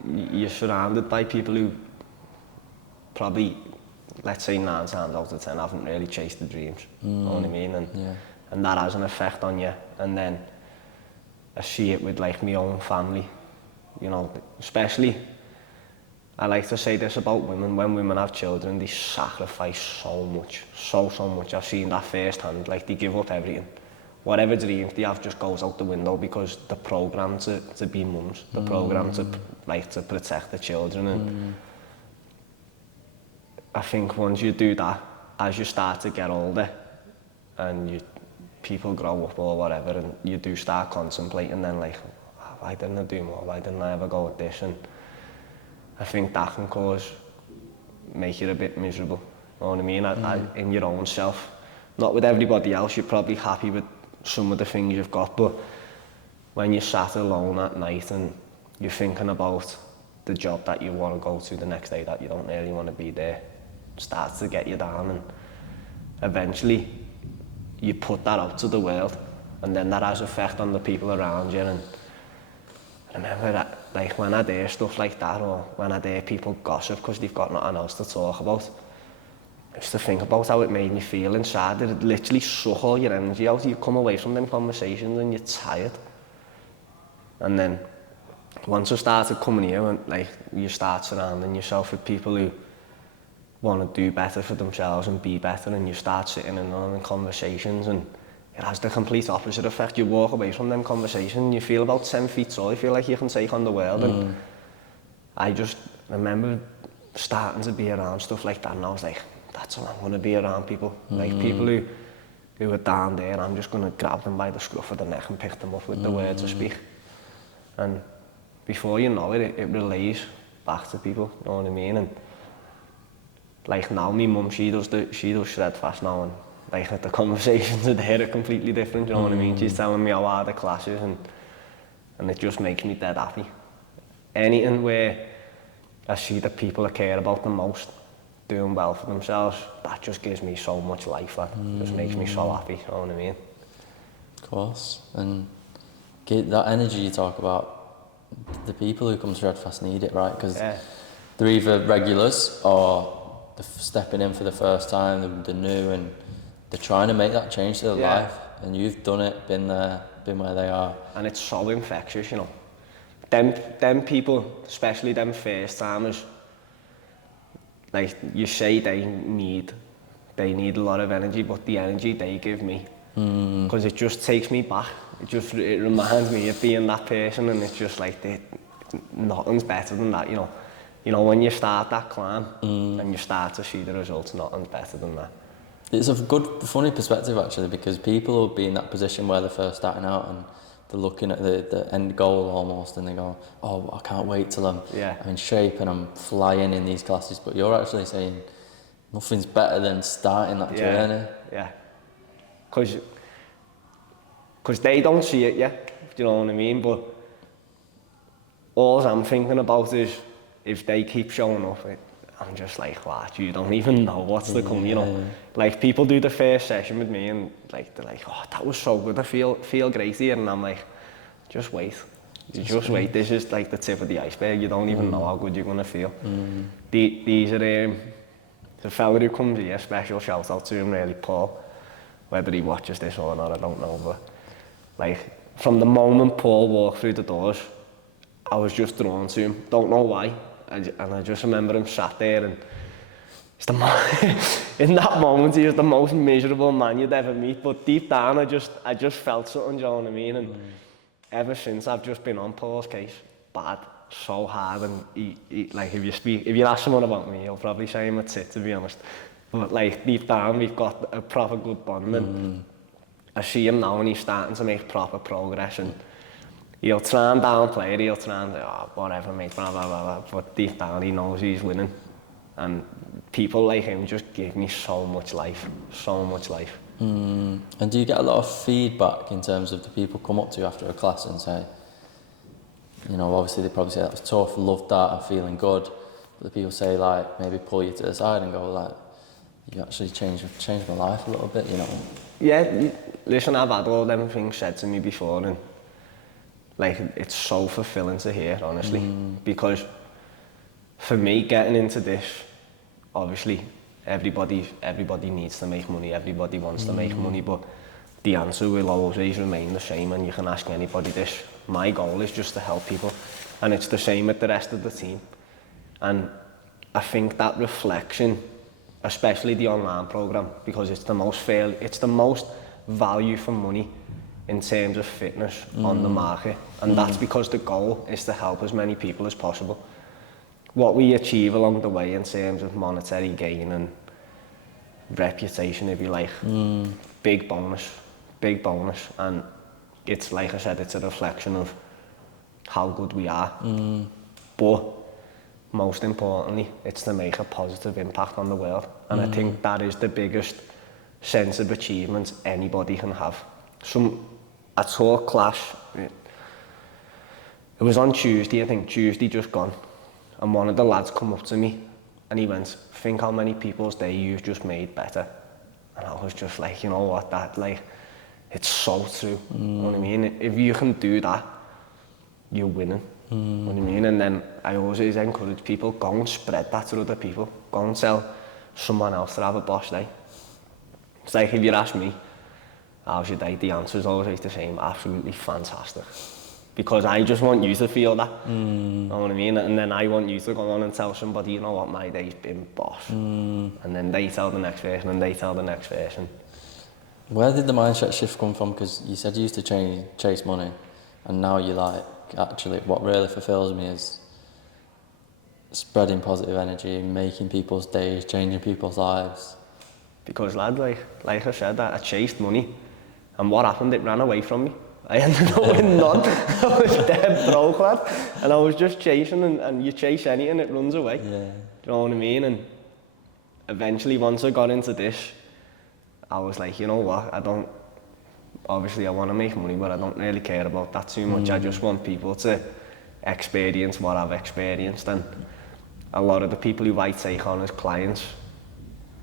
you're surrounded by people who probably, let's say 9 times out of 10, haven't really chased the dreams. You know what I mean? And that has an effect on you. And then I see it with like my own family, you know, especially, I like to say this about women: when women have children, they sacrifice so much, so much. I've seen that firsthand. Like, they give up everything. Whatever dreams they have just goes out the window, because they're programmed to be mums. They're programmed to protect the children. And I think once you do that, as you start to get older and people grow up or whatever, and you do start contemplating then, like, why didn't I do more? Why didn't I ever go with this? And I think that can make you a bit miserable. You know what I mean? In your own self. Not with everybody else, you're probably happy with some of the things you've got, but when you're sat alone at night and you're thinking about the job that you want to go to the next day that you don't really want to be there, starts to get you down, and eventually you put that out to the world, and then that has effect on the people around you. And I remember that, like, when I hear stuff like that, or when I hear people gossip because they've got nothing else to talk about, I used to think about how it made me feel inside. It literally suck all your energy out. You come away from them conversations and you're tired. And then once you started coming here, and like you start surrounding yourself with people who want to do better for themselves and be better, and you start sitting in on conversations, and it has the complete opposite effect. You walk away from them conversations and you feel about 10 feet tall. You feel like you can take on the world. And I just remember starting to be around stuff like that, and I was like, that's what I'm going to be around, people. Like people who are down there, I'm just going to grab them by the scruff of the neck and pick them up with the words I speak. And before you know it, it relays back to people, you know what I mean? And like now, my mum, she does ShredFast now, and like the conversations are there are completely different, you know what I mean? She's telling me how hard the class is, and it just makes me dead happy. Anything where I see the people I care about the most doing well for themselves, that just gives me so much life, that just makes me so happy, you know what I mean? Of course, and get that energy you talk about, the people who come to ShredFast need it, right? Because they're either regulars or they're stepping in for the first time, they're new, and they're trying to make that change to their life. And you've done it, been there, been where they are. And it's so infectious, you know. Them people, especially them first timers, like you say, they need a lot of energy, but the energy they give me, because it just takes me back. It reminds me of being that person, and it's just like nothing's better than that, you know. You know, when you start that climb and you start to see the results, nothing's better than that. It's a good, funny perspective actually, because people will be in that position where they're first starting out and they're looking at the end goal almost, and they go, oh, I can't wait till I'm in shape and I'm flying in these classes. But you're actually saying nothing's better than starting that journey. Yeah, because they don't see it yet, do you know what I mean? But all I'm thinking about is if they keep showing up, I'm just like, wow, you don't even know what's to come, you know? Like, people do the first session with me and like they're like, oh, that was so good, I feel great here, and I'm like, just wait. Just wait, this is like the tip of the iceberg. You don't even know how good you're gonna feel. These are the fella who comes here, special shout out to him really, Paul. Whether he watches this or not, I don't know, but like, from the moment Paul walked through the doors, I was just drawn to him, don't know why. And I just remember him sat there, and in that moment he was the most miserable man you'd ever meet, but deep down I just felt something, you know what I mean? And ever since, I've just been on Paul's case, bad, so hard, and he like, if you ask someone about me, he'll probably say I'm a tit, to be honest. But like, deep down we've got a proper good bond, and I see him now and he's starting to make proper progress, and he'll try and downplay it, he'll try and, oh, whatever mate, blah, blah, blah, blah, but deep down he knows he's winning. And people like him just give me so much life, so much life. And do you get a lot of feedback in terms of the people come up to you after a class and say, you know, obviously they probably say that was tough, loved that, I'm feeling good, but the people say, like, maybe pull you to the side and go, like, you actually changed my life a little bit, you know? Yeah, listen, I've had all them things said to me before, and like, it's so fulfilling to hear, honestly, because for me, getting into this, obviously everybody needs to make money, everybody wants to make money, but the answer will always remain the same, and you can ask anybody this. My goal is just to help people, and it's the same with the rest of the team. And I think that reflection, especially the online program, because it's the most value for money in terms of fitness on the market, and that's because the goal is to help as many people as possible. What we achieve along the way in terms of monetary gain and reputation, if you like, big bonus, and it's, like I said, it's a reflection of how good we are, but most importantly, it's to make a positive impact on the world, and I think that is the biggest sense of achievement anybody can have. I taught class, it It was on Tuesday, I think, Tuesday just gone. And one of the lads come up to me and he went, think how many people's day you've just made better. And I was just like, you know what, that, like, it's so true. You know what I mean? If you can do that, you're winning. You know what I mean? And then I always encourage people, go and spread that to other people. Go and tell someone else to have a boss day. It's like, if you ask me, how's your day? The answer is always the same, absolutely fantastic. Because I just want you to feel that, you know what I mean? And then I want you to go on and tell somebody, you know what, my day's been boss. And then they tell the next person, and they tell the next person. Where did the mindset shift come from? Because you said you used to chase money, and now you're like, actually, what really fulfills me is spreading positive energy, making people's days, changing people's lives. Because lad, like I said, I chased money, and what happened, it ran away from me. I ended up with none. I was dead broke, lad. And I was just chasing, and you chase anything, it runs away. Yeah. Do you know what I mean? And eventually, once I got into this, I was like, you know what, obviously I want to make money, but I don't really care about that too much. I just want people to experience what I've experienced. And a lot of the people who I take on as clients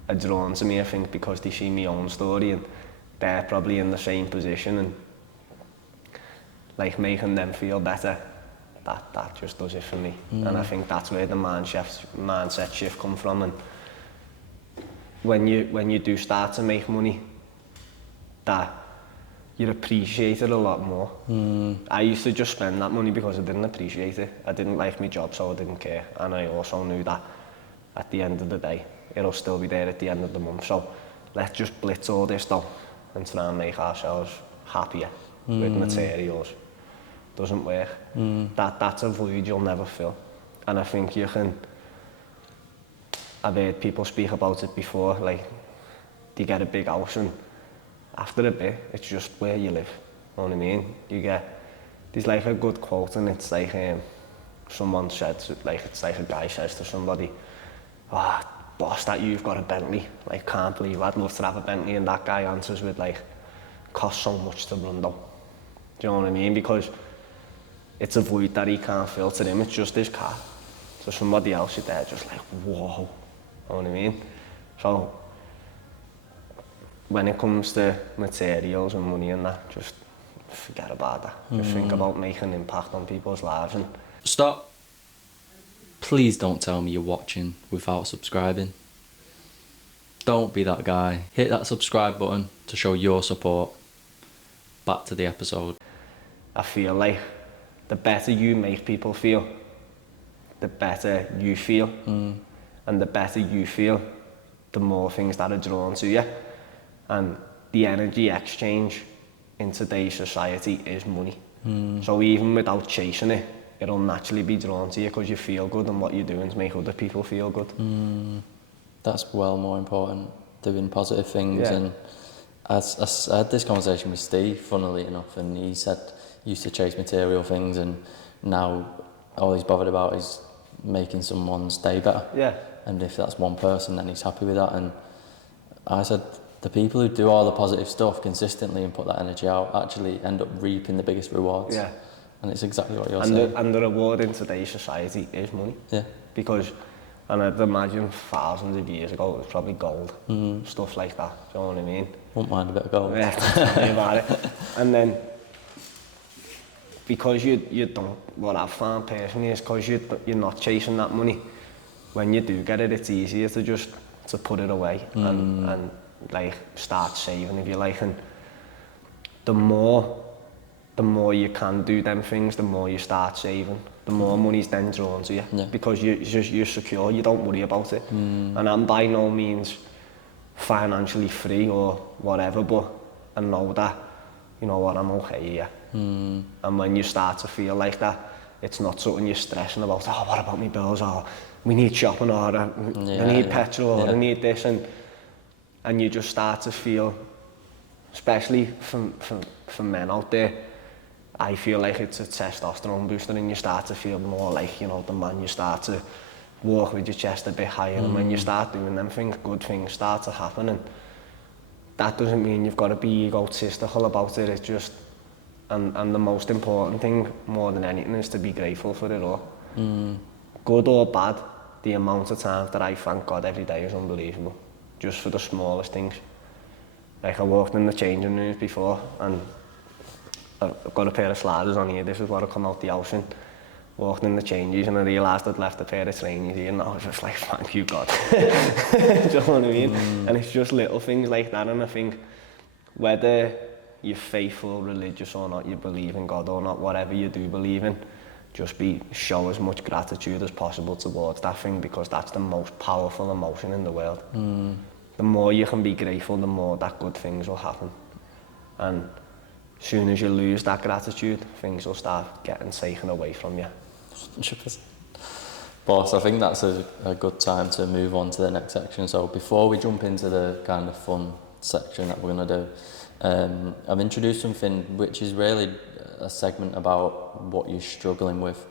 are drawn to me, I think, because they see my own story, and they're probably in the same position, and like making them feel better, that just does it for me. And I think that's where the mindset shift come from. And when you do start to make money, that you appreciate it a lot more. I used to just spend that money because I didn't appreciate it. I didn't like my job, so I didn't care. And I also knew that at the end of the day, it'll still be there at the end of the month. So let's just blitz all this though and try and make ourselves happier with materials. Doesn't work. That's a void you'll never fill. And I think I've heard people speak about it before, like they get a big house and after a bit it's just where you live. You know what I mean? There's like a good quote, and it's like someone said, like, it's like a guy says to somebody, boss, that you've got a Bentley, like, can't believe I'd love to have a Bentley. And that guy answers with, like, costs so much to run though. Do you know what I mean? Because it's a void that he can't fill. To him, it's just his car. So somebody else is there just like, whoa. You know what I mean? So when it comes to materials and money and that, just forget about that. Just think about making an impact on people's lives. And Stop. Please don't tell me you're watching without subscribing. Don't be that guy. Hit that subscribe button to show your support. Back to the episode. I feel like the better you make people feel, the better you feel. And the better you feel, the more things that are drawn to you. And the energy exchange in today's society is money. So even without chasing it, it'll naturally be drawn to you because you feel good, and what you're doing to make other people feel good. That's well more important, doing positive things. Yeah. And I had this conversation with Steve, funnily enough, and he said he used to chase material things, and now all he's bothered about is making someone's day better. Yeah. And if that's one person, then he's happy with that. And I said, the people who do all the positive stuff consistently and put that energy out actually end up reaping the biggest rewards. Yeah. And it's exactly what you're saying. And the reward in today's society is money. Yeah. Because, and I'd imagine thousands of years ago, it was probably gold, stuff like that. Do you know what I mean? Wouldn't mind a bit of gold. Yeah, tell me about it. And then, because you don't, what I've found personally is because you're not chasing that money, when you do get it, it's easier to just to put it away and like start saving, if you like. And the more you can do them things, the more you start saving, the more money's then drawn to you. Yeah. Because you're secure, you don't worry about it. And I'm by no means financially free or whatever, but I know that, you know what, I'm okay here. And when you start to feel like that, it's not something you're stressing about, oh, what about my bills, or we need shopping, or I need petrol, or I need this, and you just start to feel, especially for men out there, I feel like it's a testosterone booster, and you start to feel more like, you know, the man. You start to walk with your chest a bit higher, and when you start doing them things, good things start to happen. And that doesn't mean you've got to be egotistical about it. It's just And the most important thing, more than anything, is to be grateful for it all. Good or bad, the amount of times that I thank God every day is unbelievable. Just for the smallest things. Like I walked in the changing rooms before and I've got a pair of sliders on here, this is what I come out the house in. Walked in the changes and I realised I'd left a pair of trainers here and I was just like, thank you God. Do you know what I mean? And it's just little things like that, and I think whether you're faithful, religious or not, you believe in God or not, whatever you do believe in, just show as much gratitude as possible towards that thing, because that's the most powerful emotion in the world. The more you can be grateful, the more that good things will happen. And as soon as you lose that gratitude, things will start getting taken away from you. 100%. Boss, I think that's a good time to move on to the next section. So before we jump into the kind of fun section that we're going to do, I've introduced something which is really a segment about what you're struggling with.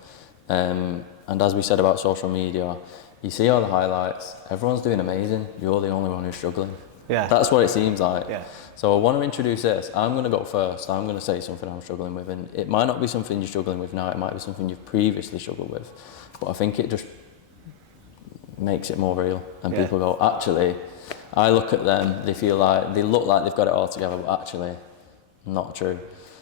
And as we said about social media, you see all the highlights, everyone's doing amazing, you're the only one who's struggling. Yeah. That's what it seems like. Yeah. So I want to introduce this. I'm going to go first. I'm going to say something I'm struggling with, and it might not be something you're struggling with now, it might be something you've previously struggled with, but I think it just makes it more real, and people go, actually, I look at them, they look like they've got it all together, but actually, not true.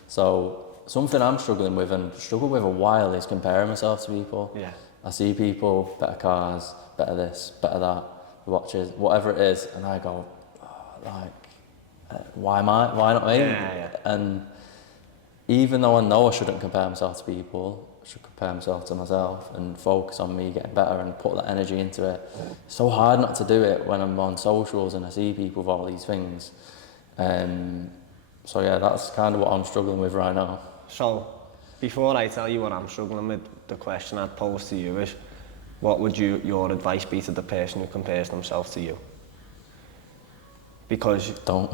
So something I'm struggling with, and struggled with a while, is comparing myself to people. Yeah. I see people, better cars, better this, better that, watches, whatever it is, and I go, why not me? Yeah. And even though I know I shouldn't compare myself to people, I should compare myself to myself and focus on me getting better and put that energy into it. It's so hard not to do it when I'm on socials and I see people with all these things. So yeah, that's kind of what I'm struggling with right now. So, before I tell you what I'm struggling with, the question I'd pose to you is, what would your advice be to the person who compares themselves to you? Because... Don't.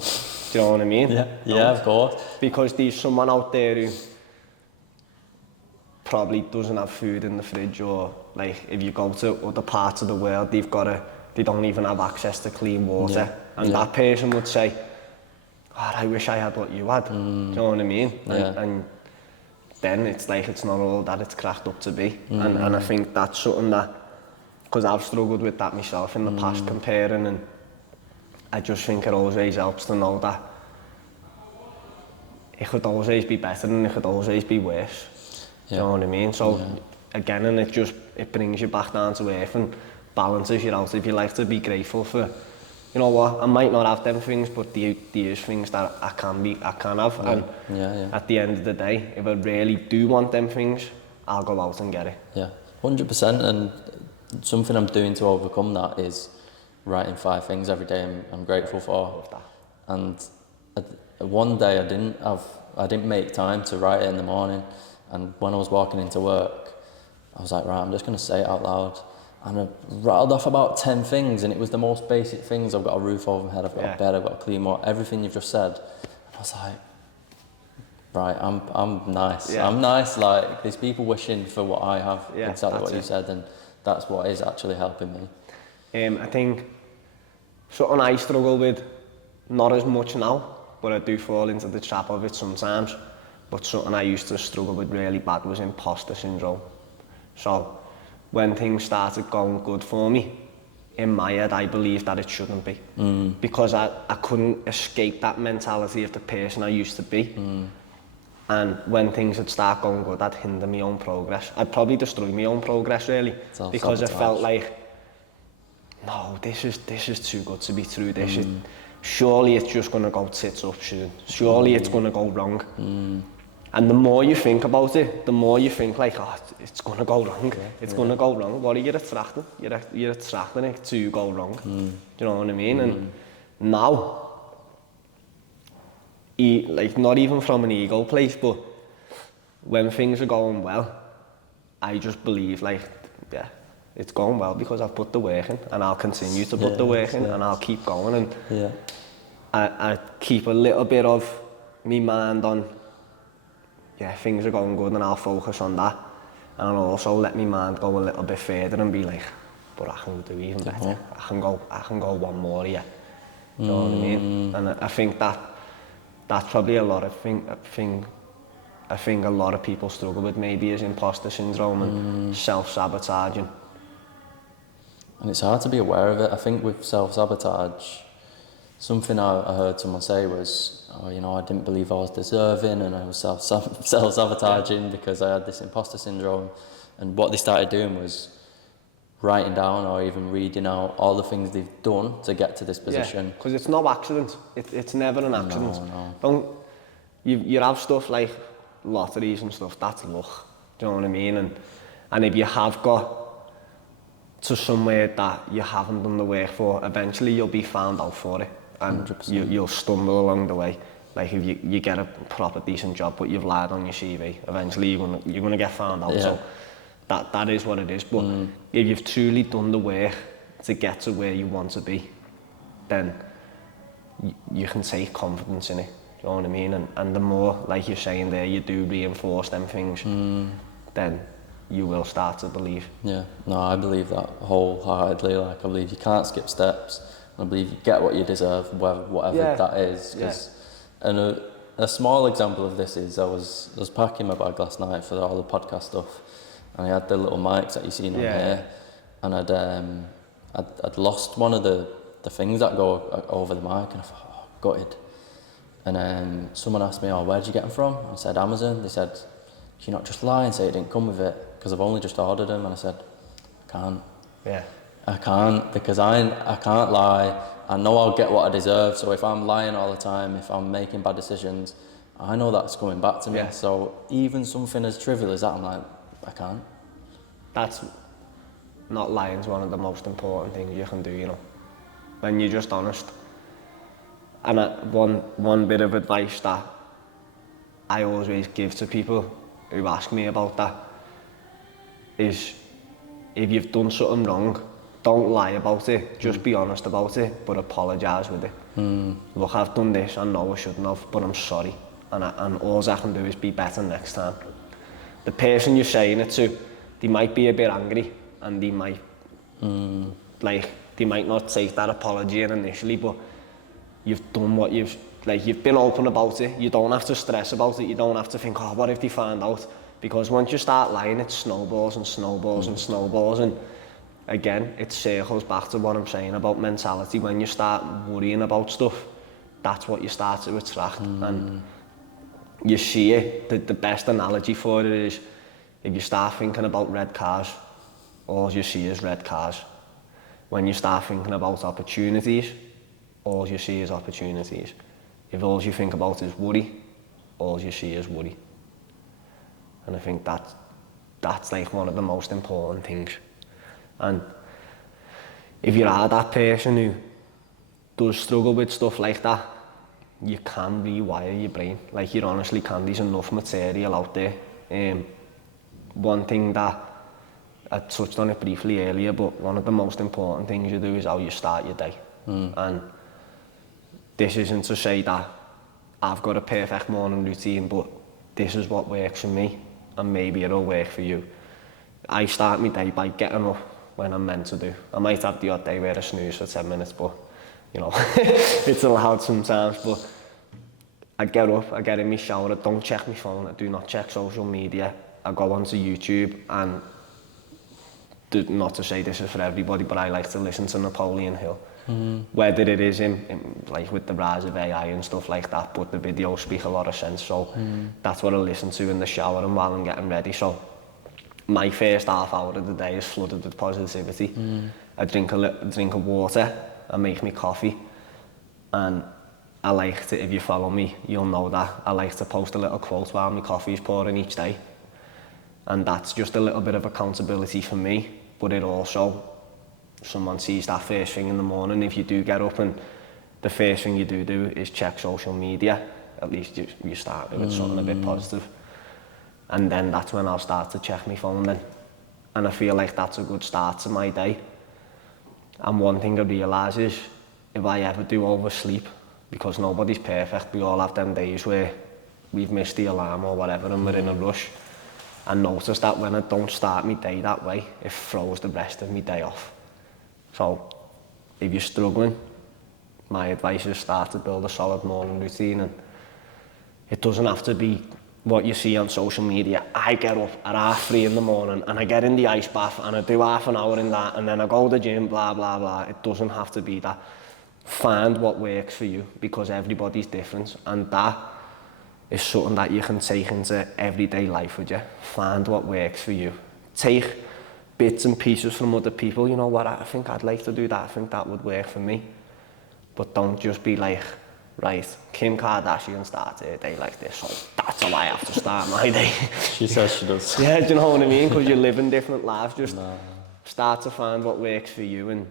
Do you know what I mean? Yeah, of course. Because there's someone out there who probably doesn't have food in the fridge, or like if you go to other parts of the world, they don't even have access to clean water. And that person would say, God, I wish I had what you had. Do you know what I mean? And then it's like it's not all that it's cracked up to be. And I think that's something that, because I've struggled with that myself in the past, comparing, and I just think it always helps to know that it could always be better and it could always be worse. Do you know what I mean? So again, and it brings you back down to earth and balances you out. If you like to be grateful for, you know what, I might not have them things, but there's things that I can have. And at the end of the day, if I really do want them things, I'll go out and get it. Yeah, 100%. And something I'm doing to overcome that is writing 5 things every day I'm grateful for. And one day I didn't make time to write it in the morning, and when I was walking into work, I was like, right, I'm just going to say it out loud. And I rattled off about 10 things, and it was the most basic things. I've got a roof over my head, I've got a bed, I've got a clean water, everything you've just said. And I was like, right, I'm nice. I'm nice. Like, there's people wishing for what I have, exactly what you said, and that's what is actually helping me. I think something I struggle with, not as much now, but I do fall into the trap of it sometimes, but something I used to struggle with really bad was impostor syndrome. So when things started going good for me, in my head I believed that it shouldn't be, because I couldn't escape that mentality of the person I used to be. And when things would start going good, I'd hinder my own progress. I'd probably destroy my own progress, really, because I felt like, no, this is too good to be true. Surely it's just going to go tits up soon. Surely it's going to go wrong. And the more you think about it, the more you think like, oh, it's going to go wrong. It's going to go wrong. What are you attracting? You're attracting it to go wrong. Do you know what I mean? And now, like, not even from an ego place, but when things are going well, I just believe like, it's going well because I've put the work in, and I'll continue to put the work in, and I'll keep going. And I keep a little bit of me mind on, things are going good, and I'll focus on that. And I'll also let my mind go a little bit further and be like, but I can do even better. I can go one more here. Do you know what I mean? And I think that's probably a lot of thing I think a lot of people struggle with maybe is imposter syndrome and self-sabotaging. And it's hard to be aware of it. I think with self-sabotage, something I heard someone say was, oh, you know, I didn't believe I was deserving and I was self-sabotaging because I had this imposter syndrome. And what they started doing was writing down or even reading out all the things they've done to get to this position. Because it's no accident. It's never an accident. No. You have stuff like lotteries and stuff, that's luck. Do you know what I mean? And if you have got to somewhere that you haven't done the work for, eventually you'll be found out for it. And you'll stumble along the way. Like if you get a proper decent job but you've lied on your CV, eventually you're gonna get found out. So that is what it is. But if you've truly done the work to get to where you want to be, then you can take confidence in it. Do you know what I mean? And the more, like you're saying there, you do reinforce them things, then you will start to believe. Yeah, no, I believe that wholeheartedly. Like, I believe you can't skip steps. I believe you get what you deserve, whatever that is. And a small example of this is I was packing my bag last night for all the podcast stuff, and I had the little mics that you seen on here, and I'd lost one of the things that go over the mic, and I thought, oh, gutted. And someone asked me, oh, where'd you get them from? I said, Amazon. They said, can you not just lie and say it didn't come with it? Because I've only just ordered them. And I said, I can't. Yeah. I can't, because I can't lie. I know I'll get what I deserve. So if I'm lying all the time, if I'm making bad decisions, I know that's coming back to me. Yeah. So even something as trivial as that, I'm like, I can't. That's not lying's one of the most important things you can do, you know. When you're just honest. And one bit of advice that I always give to people who ask me about that is, if you've done something wrong, don't lie about it, just be honest about it, but apologise with it. Look, I've done this, I know I shouldn't have, but I'm sorry. And all I can do is be better next time. The person you're saying it to, they might be a bit angry, and they might they might not take that apology in initially, but you've done what you've been open about it. You don't have to stress about it. You don't have to think, oh, what if they find out? Because once you start lying, it snowballs and snowballs and snowballs. And again, it circles back to what I'm saying about mentality. When you start worrying about stuff, that's what you start to attract. And you see it. The best analogy for it is, if you start thinking about red cars, all you see is red cars. When you start thinking about opportunities, all you see is opportunities. If all you think about is worry, all you see is worry. And I think that's like one of the most important things. And if you are that person who does struggle with stuff like that, you can rewire your brain. Like, you honestly can. There's enough material out there. One thing that I touched on it briefly earlier, but one of the most important things you do is how you start your day. And this isn't to say that I've got a perfect morning routine, but this is what works for me, and maybe it'll work for you. I start my day by getting up when I'm meant to do. I might have the odd day where I snooze for 10 minutes, but you know, it's allowed sometimes. But I get up, I get in my shower, I don't check my phone, I do not check social media. I go onto YouTube, and not to say this is for everybody, but I like to listen to Napoleon Hill. Whether it is in like with the rise of AI and stuff like that, but the videos speak a lot of sense, so that's what I listen to in the shower and while I'm getting ready. So my first half hour of the day is flooded with positivity. I drink a drink of water, I make me coffee, and I like to, if you follow me, you'll know that I like to post a little quote while my coffee is pouring each day. And that's just a little bit of accountability for me, but it also, someone sees that first thing in the morning. If you do get up and the first thing you do is check social media, at least you start with something a bit positive. And then that's when I'll start to check my phone then. And I feel like that's a good start to my day. And one thing I realise is, if I ever do oversleep, because nobody's perfect, we all have them days where we've missed the alarm or whatever and we're in a rush. I notice that when I don't start my day that way, it throws the rest of my day off. So if you're struggling, my advice is start to build a solid morning routine, and it doesn't have to be what you see on social media. I get up at 3:30 in the morning and I get in the ice bath and I do half an hour in that and then I go to the gym, blah, blah, blah. It doesn't have to be that. Find what works for you because everybody's different, and that is something that you can take into everyday life with you. Find what works for you. Take bits and pieces from other people. You know what, I think I'd like to do that. I think that would work for me. But don't just be like, right, Kim Kardashian starts her day like this, so that's how I have to start my day. She says she does. Yeah, do you know what I mean? Because you're living different lives. Just start to find what works for you, and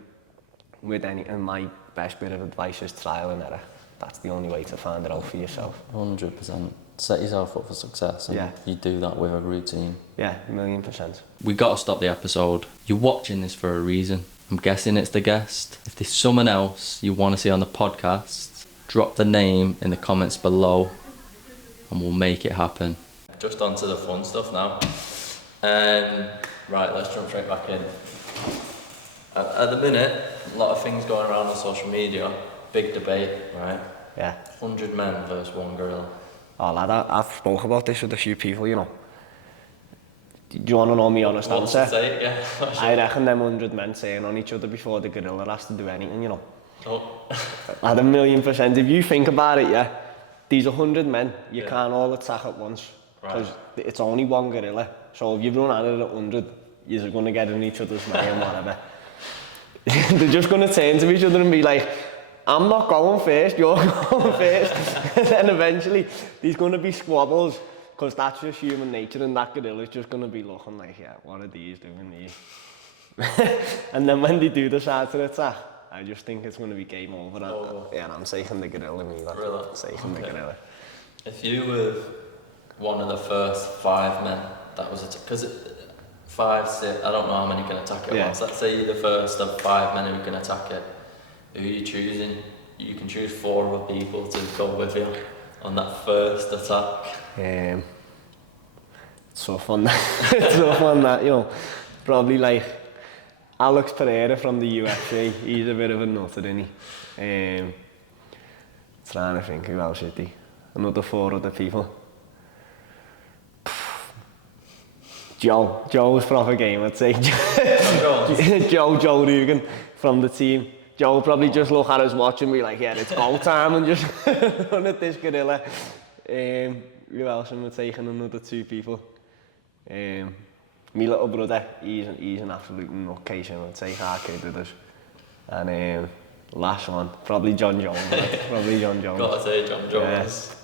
and my best bit of advice is trial and error. That's the only way to find it out for yourself. 100%. Set yourself up for success, and you do that with a routine. Yeah, 1,000,000%. We got to stop the episode. You're watching this for a reason. I'm guessing it's the guest. If there's someone else you want to see on the podcast, drop the name in the comments below and we'll make it happen. Just on to the fun stuff now. Right, let's jump straight back in. At the minute, a lot of things going around on social media. Big debate, right? Yeah. 100 men versus 1 gorilla. Oh lad, I've spoke about this with a few people, you know. Do you want to know my honest answer? Say, yeah. I reckon them 100 men saying on each other before the gorilla has to do anything, you know. Oh. At 1,000,000%, if you think about it, yeah, these 100 men, you can't all attack at once. Because it's only 1 gorilla. So if you run at it at 100, you're going to get in each other's way and whatever. They're just going to turn to each other and be like, I'm not going first, you're going first. And then eventually, there's going to be squabbles. Because that's just human nature, and that gorilla's just going to be looking like, yeah, what are these doing here? And then when they do decide to attack, I just think it's going to be game over. Yeah, and I'm taking the gorilla, me. Really? Taking the gorilla. If you were one of the first 5 men that was because 5, 6, I don't know how many can attack it once. Let's say you're the first of 5 men who can attack it. Who are you choosing? You can choose 4 other people to go with you on that first attack. It's so fun it's so fun that, you know, probably like Alex Pereira from the UFC. He's a bit of a nutter, isn't he? Trying to think, who else is he? Another 4 other people. Joe's proper game, I'd say. Joe Rogan from the team. Joe will probably just look at his watch and be like, yeah, it's go time, and just run at this gorilla. Who else am I taking? Another 2 people. My little brother, he's an absolute nutcase, and I'd take our kid with us. And last one, probably John Jones. Probably John Jones. Gotta say John Jones.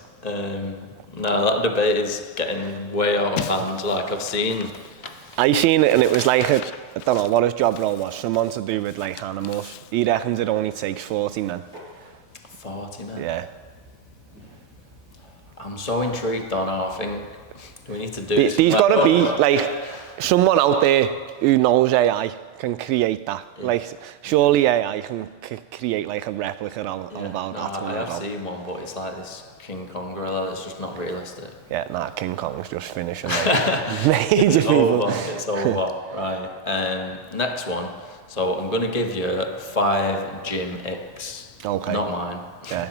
No, that debate is getting way out of hand. Like I seen it, and it was like I don't know what his job role was. Someone to do with like animals. He reckons it only takes 40 men. 40 men. Yeah. I'm so intrigued on how I think we need to do this. There's got to be like someone out there who knows AI can create that. Like surely AI can create like a replica of that. I have seen one, but it's like this King Kong gorilla that's just not realistic. Yeah, nah, King Kong's just finishing like major people. It's over, right. Next one. So I'm going to give you 5 gym icks. Okay. Not mine. Yeah.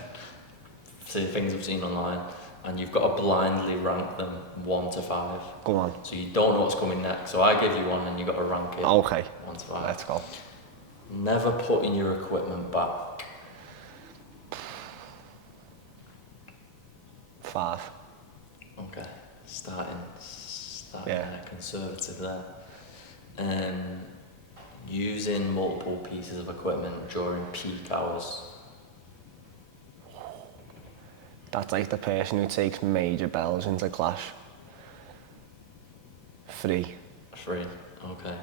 So things I've seen online. And you've got to blindly rank them 1 to 5. Go on. So you don't know what's coming next. So I give you one and you've got to rank it. Okay. 1 to 5. Let's go. Never putting your equipment back. 5. Okay. Starting conservative there. Using multiple pieces of equipment during peak hours. That's like the person who takes major bells into class. 3. 3, okay.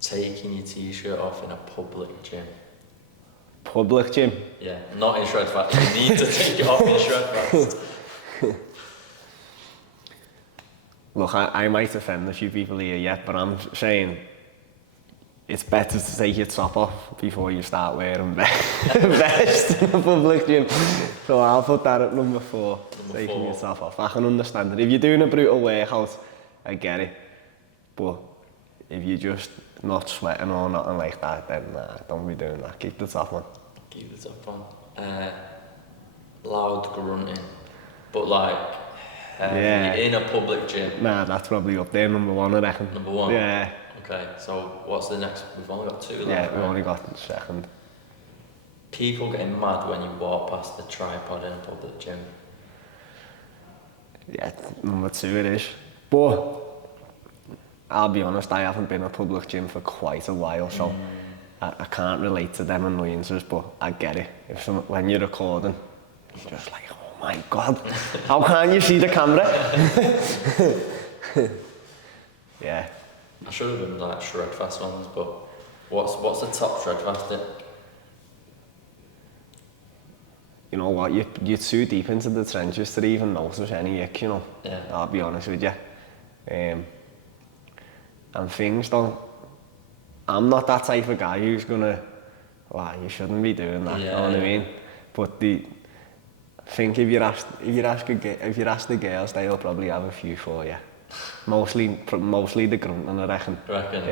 Taking your t-shirt off in a public gym. Public gym? Yeah, not in ShredFast. You need to take it off in ShredFast. Look, I might offend a few people here yet, but I'm saying it's better to take your top off before you start wearing vest in a public gym. So I'll put that at number 4, taking your top off. I can understand it. If you're doing a brutal workout, I get it. But if you're just not sweating or nothing like that, then don't be doing that. Keep the top on. Keep the top on. loud grunting, but like heavy Yeah. in a public gym. Nah, that's probably up there, number one, I reckon. Number one? Yeah. Okay, so what's the next? We've only got 2 left, Yeah, right? we've only got the second. People getting mad when you walk past the tripod in a public gym. Yeah, number 2 it is. But I'll be honest, I haven't been in a public gym for quite a while, so I can't relate to them annoyances, but I get it. When you're recording, you're just like, oh my God, how can you see the camera? Yeah. I should have been like ShredFast ones, but what's the top ShredFast dip? You know what, you're too deep into the trenches to even notice any ick, you know. Yeah. I'll be honest with you. And things don't... I'm not that type of guy who's gonna... Wow, you shouldn't be doing that, you know what I mean? But I think if you ask the girls, they'll probably have a few for you. Mostly the grunting, I reckon. Reckon?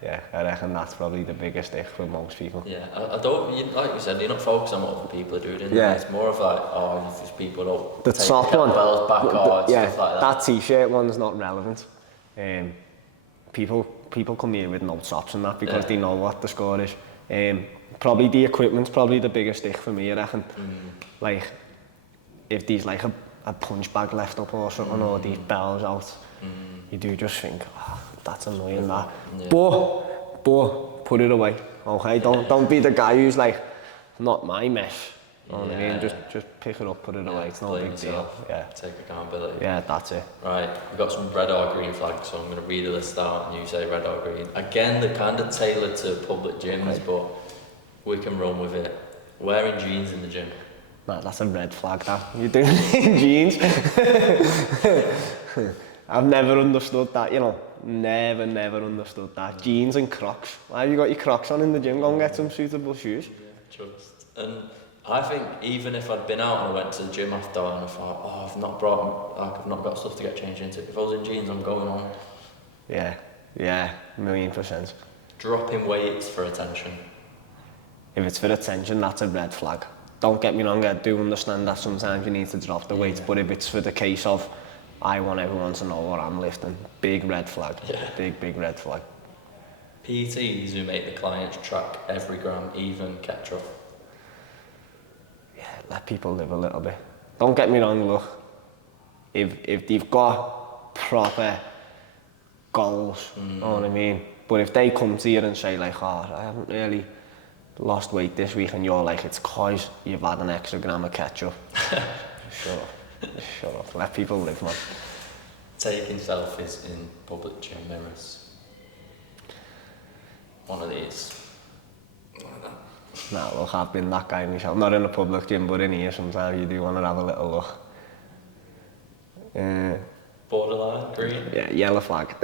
Yeah, I reckon that's probably the biggest ick for most people. Yeah, I don't, like you said, you're not focusing on what other people are doing. Yeah. It's more of like, oh, if these people don't The take top the one, kettlebells back or yeah, stuff like that. that t-shirt one's not relevant. People come here with no tops and that because they know what the score is. Probably the equipment's probably the biggest ick for me, I reckon. Like, if there's like a punch bag left up or something, or these bells out, you do just think, oh, that's annoying that. Yeah. But put it away, okay? Don't be the guy who's like, not my mess. You know what I mean? Just pick it up, put it away. It's no blame big deal. yourself, Yeah. Take accountability. Yeah, that's it. Right, we've got some red or green flags, so I'm going to read a list out and you say red or green. Again, they're kind of tailored to public gyms, but we can run with it. Wearing jeans in the gym. Nah, that's a red flag, that. You're doing it in jeans. I've never understood that, you know. Never understood that. Jeans and Crocs. Why have you got your Crocs on in the gym? Go and get some suitable shoes. Yeah, trust. And I think even if I'd been out and I went to the gym after and I thought, oh, I've not got stuff to get changed into. If I was in jeans, I'm going on. Yeah, 1,000,000%. Dropping weights for attention. If it's for attention, that's a red flag. Don't get me wrong, I do understand that sometimes you need to drop the weights, but if it's for the case of, I want everyone to know what I'm lifting, big red flag. Yeah. Big red flag. PTs who make the clients track every gram, even ketchup. Yeah, let people live a little bit. Don't get me wrong, look, if they've got proper goals, you know what I mean? But if they come to you and say like, oh, I haven't really lost weight this week, and you're like, it's cause you've had an extra gram of ketchup. Shut up. Let people live, man. Taking selfies in public gym mirrors. One of these. Like that. Nah, look, I've been that guy myself. Not in a public gym, but in here sometimes you do want to have a little look. Borderline, green. Yeah, yellow flag.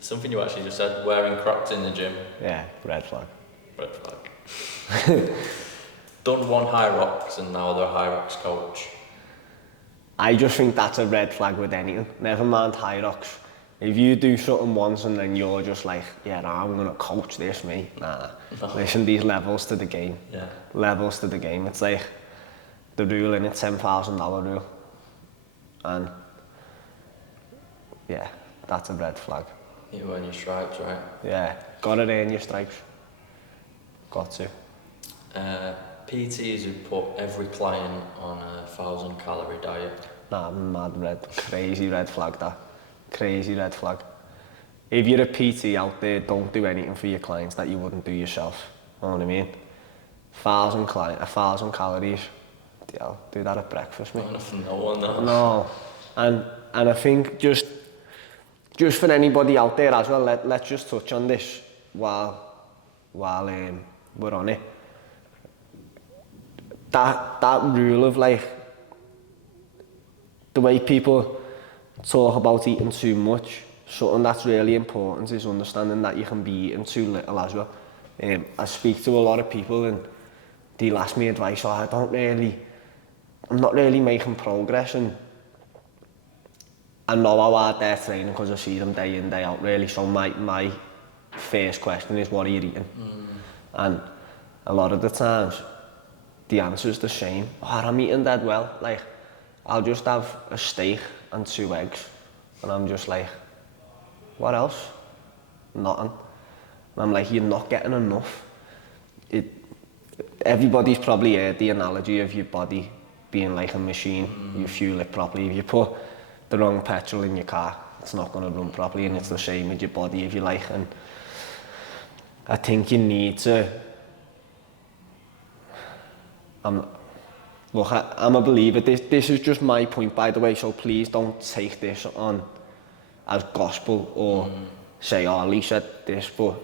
Something you actually just said, wearing Crocs in the gym. Yeah, red flag. Red flag. Done one high rocks and now they're a high rocks coach. I just think that's a red flag with anything. Never mind high rocks. If you do something once and then you're just like, yeah, nah, I'm gonna coach this, mate. Nah. Listen, these levels to the game. Yeah. Levels to the game. It's like the rule in it, $10,000 rule. And yeah, that's a red flag. You earn your stripes, right? Yeah, gotta earn your stripes. Got to. PTs who put every client on a 1,000-calorie diet. Nah, crazy red flag that. Crazy red flag. If you're a PT out there, don't do anything for your clients that you wouldn't do yourself. You know what I mean? 1,000 calories. Yeah, do that at breakfast, mate. No one knows. No. And I think just for anybody out there as well, let's just touch on this while we're on it. That rule of like the way people talk about eating too much, something that's really important is understanding that you can be eating too little as well. I speak to a lot of people and they'll ask me advice, I'm not really making progress, and I know how hard they're training because I see them day in, day out really, so my first question is, what are you eating? And a lot of the times, the answer's the same. Oh, I'm eating dead well. Like, I'll just have a steak and 2 eggs. And I'm just like, what else? Nothing. And I'm like, you're not getting enough. Everybody's probably heard the analogy of your body being like a machine. You fuel it properly. If you put the wrong petrol in your car, it's not going to run properly, and it's the same with your body, if you like. And I think you need to... Look, I'm a believer. This is just my point, by the way, so please don't take this on as gospel or say, oh, Lee said this, but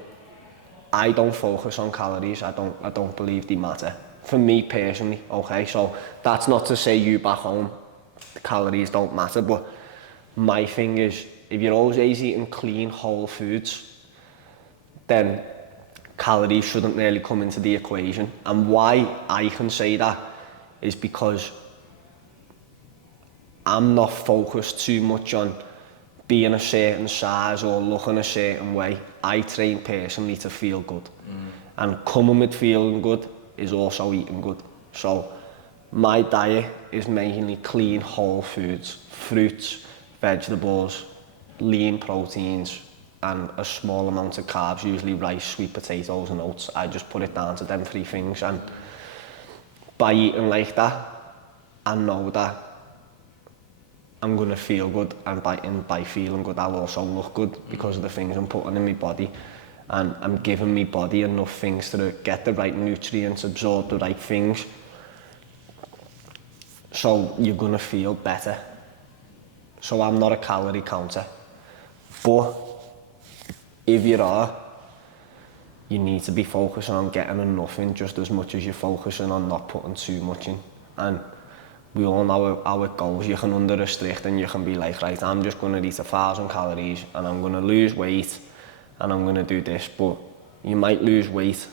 I don't focus on calories. I don't believe they matter. For me personally, okay? So that's not to say you back home, the calories don't matter, but my thing is, if you're always eating clean, whole foods, then calories shouldn't really come into the equation. And why I can say that is because I'm not focused too much on being a certain size or looking a certain way. I train personally to feel good. And coming with feeling good is also eating good. So my diet is mainly clean, whole foods, fruits, vegetables, lean proteins, and a small amount of carbs, usually rice, sweet potatoes and oats. I just put it down to them 3 things, and by eating like that, I know that I'm gonna feel good, and by feeling good, I'll also look good because of the things I'm putting in my body, and I'm giving my body enough things to get the right nutrients, absorb the right things, so you're gonna feel better. So I'm not a calorie counter, but if you are, you need to be focusing on getting enough in just as much as you're focusing on not putting too much in. And we all know how it goes. You can under restrict and you can be like, right, I'm just going to eat 1,000 calories and I'm going to lose weight and I'm going to do this. But you might lose weight,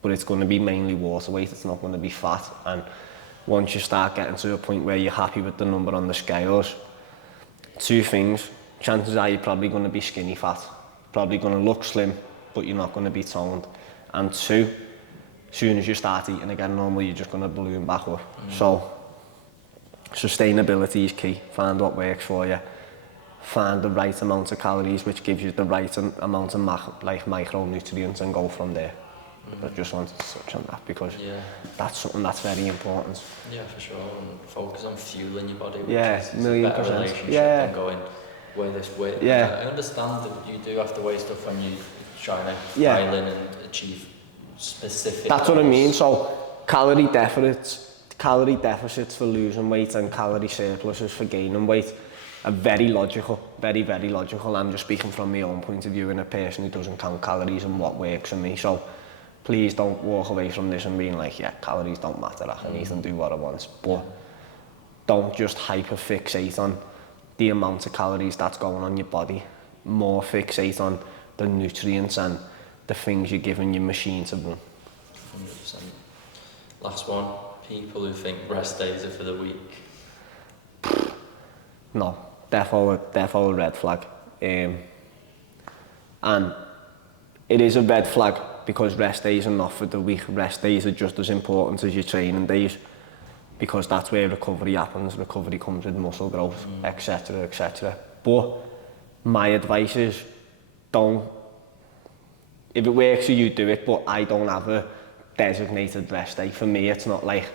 but it's going to be mainly water weight. It's not going to be fat. And once you start getting to a point where you're happy with the number on the scales, 2 things. Chances are you're probably going to be skinny fat. Probably going to look slim, but you're not going to be toned. And 2, as soon as you start eating again normally, you're just going to balloon back up. So sustainability is key. Find what works for you. Find the right amount of calories, which gives you the right amount of micronutrients, and go from there. I just wanted to touch on that because that's something that's very important. Yeah, for sure. And focus on fueling your body, which is a better relationship than going weigh this weight. I understand that you do have to weigh stuff when you're trying to dial in and achieve specific That's goals. what I mean. So calorie deficits for losing weight and calorie surpluses for gaining weight are very logical, very, very logical. I'm just speaking from my own point of view and a person who doesn't count calories and what works for me. So please don't walk away from this and being like, yeah, calories don't matter, I can eat and do what I want. But don't just hyper-fixate on the amount of calories that's going on your body. More fixate on the nutrients and the things you're giving your machine to run. 100%. Last one, people who think rest days are for the weak. No, definitely a red flag. And it is a red flag because rest days are not for the weak. Rest days are just as important as your training days, because that's where recovery happens. Recovery comes with muscle growth, etc., etc. But my advice is, if it works for you, do it, but I don't have a designated rest day. For me, it's not like,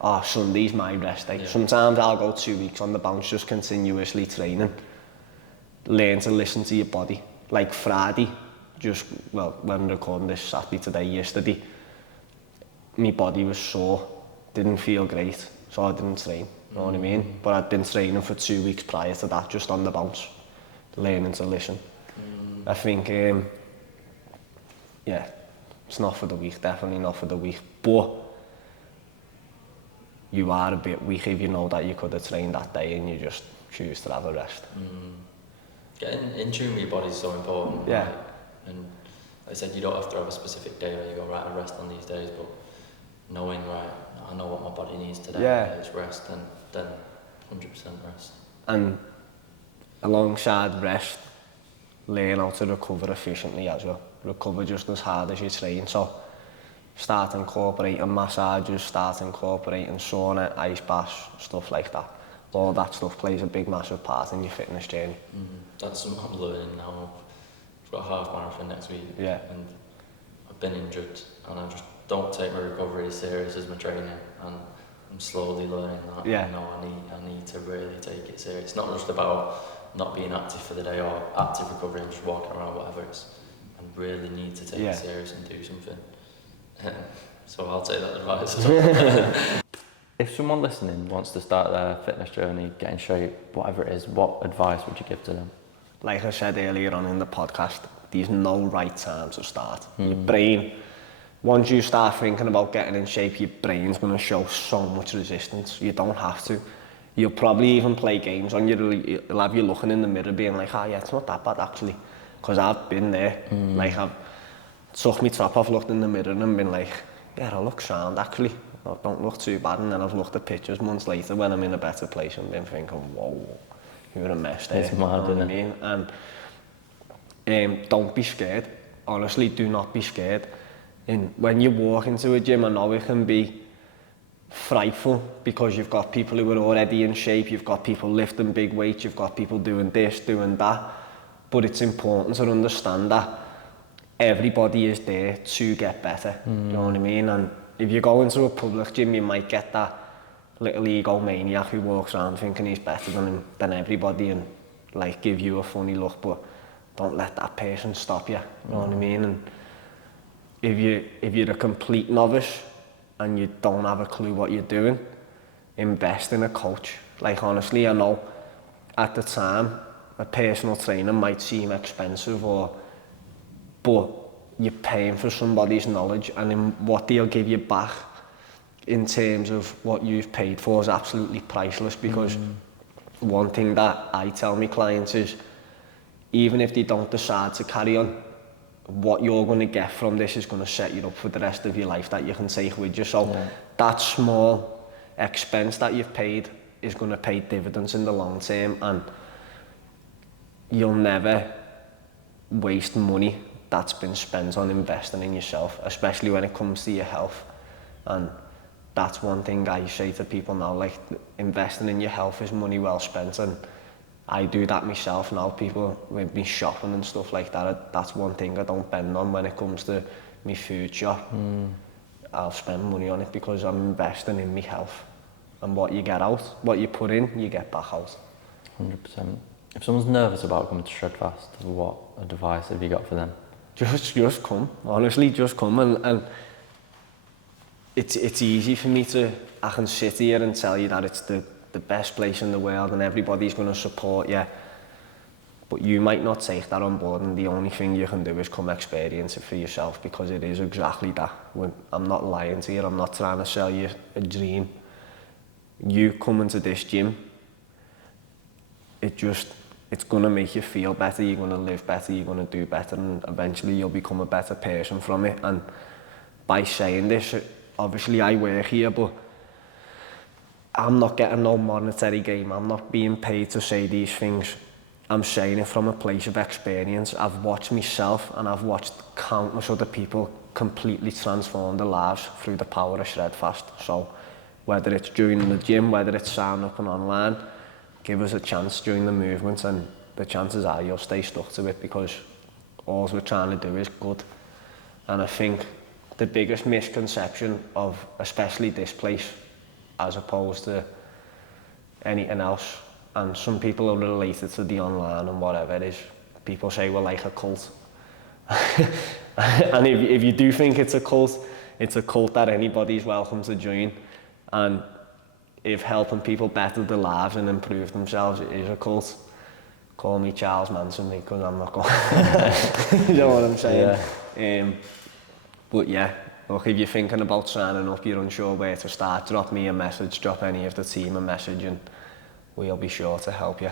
oh, Sunday's my rest day. Sometimes I'll go 2 weeks on the bounce just continuously training. Learn to listen to your body. Like Friday, when I'm recording this yesterday, my body was sore, didn't feel great, so I didn't train, you know what I mean? But I'd been training for 2 weeks prior to that, just on the bounce, learning to listen. I think, it's not for the weak, definitely not for the weak, but you are a bit weak if you know that you could have trained that day and you just choose to have a rest. Getting in tune with your body is so important. Yeah. Right? And like I said, you don't have to have a specific day where you go, right, I rest on these days, but knowing, right, I know what my body needs today, it's rest, and then 100% rest. And alongside rest, learn how to recover efficiently as well. Recover just as hard as you train. So start incorporating massages, start incorporating sauna, ice baths, stuff like that. All that stuff plays a big, massive part in your fitness journey. That's something I'm learning now. I've got a half marathon next week, Yeah. and I've been injured, and I just don't take my recovery as serious as my training, and I'm slowly learning that. Yeah. You know, I need to really take it serious. It's not just about not being active for the day or active recovery and just walking around, whatever. I really need to take it serious and do something. So I'll take that advice as well. If someone listening wants to start their fitness journey, get in shape, whatever it is, what advice would you give to them? Like I said earlier on in the podcast, there's no right time to start. Your brain, once you start thinking about getting in shape, your brain's going to show so much resistance. You don't have to. You'll probably even play games on you'll have you looking in the mirror being like, yeah, it's not that bad actually. Because I've been there. Like I've took my top off, looked in the mirror and been like, yeah, I look sound actually. I don't look too bad. And then I've looked at pictures months later when I'm in a better place and been thinking, whoa, you're a mess there. It's mad, you know what I mean? And don't be scared. Honestly, do not be scared. And when you walk into a gym, I know it can be frightful because you've got people who are already in shape, you've got people lifting big weights, you've got people doing this, doing that. But it's important to understand that everybody is there to get better. You know what I mean? And if you go into a public gym, you might get that little egomaniac who walks around thinking he's better than everybody and like give you a funny look, but don't let that person stop you. You know what I mean? And if you're a complete novice and you don't have a clue what you're doing, invest in a coach. Like honestly, I know at the time a personal trainer might seem expensive but you're paying for somebody's knowledge, and in what they'll give you back in terms of what you've paid for is absolutely priceless. Because one thing that I tell my clients is, even if they don't decide to carry on, what you're going to get from this is going to set you up for the rest of your life that you can take with you. So that small expense that you've paid is going to pay dividends in the long term, and you'll never waste money that's been spent on investing in yourself, especially when it comes to your health. And that's one thing I say to people now, like, investing in your health is money well spent, and I do that myself now. People with me shopping and stuff like that, that's one thing I don't bend on when it comes to my food shop. I'll spend money on it because I'm investing in my health, and what you get out, what you put in, you get back out. 100%. If someone's nervous about coming to ShredFast, what advice have you got for them? Just come, honestly, just come, and it's easy for me I can sit here and tell you that it's the best place in the world and everybody's going to support you, but you might not take that on board, and the only thing you can do is come experience it for yourself, because it is exactly that. I'm not lying to you, I'm not trying to sell you a dream. You come into this gym, it's going to make you feel better, you're going to live better, you're going to do better, and eventually you'll become a better person from it. And by saying this, obviously I work here, but I'm not getting no monetary gain. I'm not being paid to say these things. I'm saying it from a place of experience. I've watched myself and I've watched countless other people completely transform their lives through the power of ShredFast. So whether it's during the gym, whether it's signing up and online, give us a chance during the movement, and the chances are you'll stay stuck to it, because all we're trying to do is good. And I think the biggest misconception of especially this place as opposed to anything else, and some people are related to the online and whatever it is, people say we're like a cult. And if you do think it's a cult that anybody's welcome to join. And if helping people better their lives and improve themselves is a cult, call me Charles Manson, because I'm not going. You know what I'm saying? Yeah. But yeah, look, if you're thinking about signing up, you're unsure where to start, drop me a message, drop any of the team a message, and we'll be sure to help you.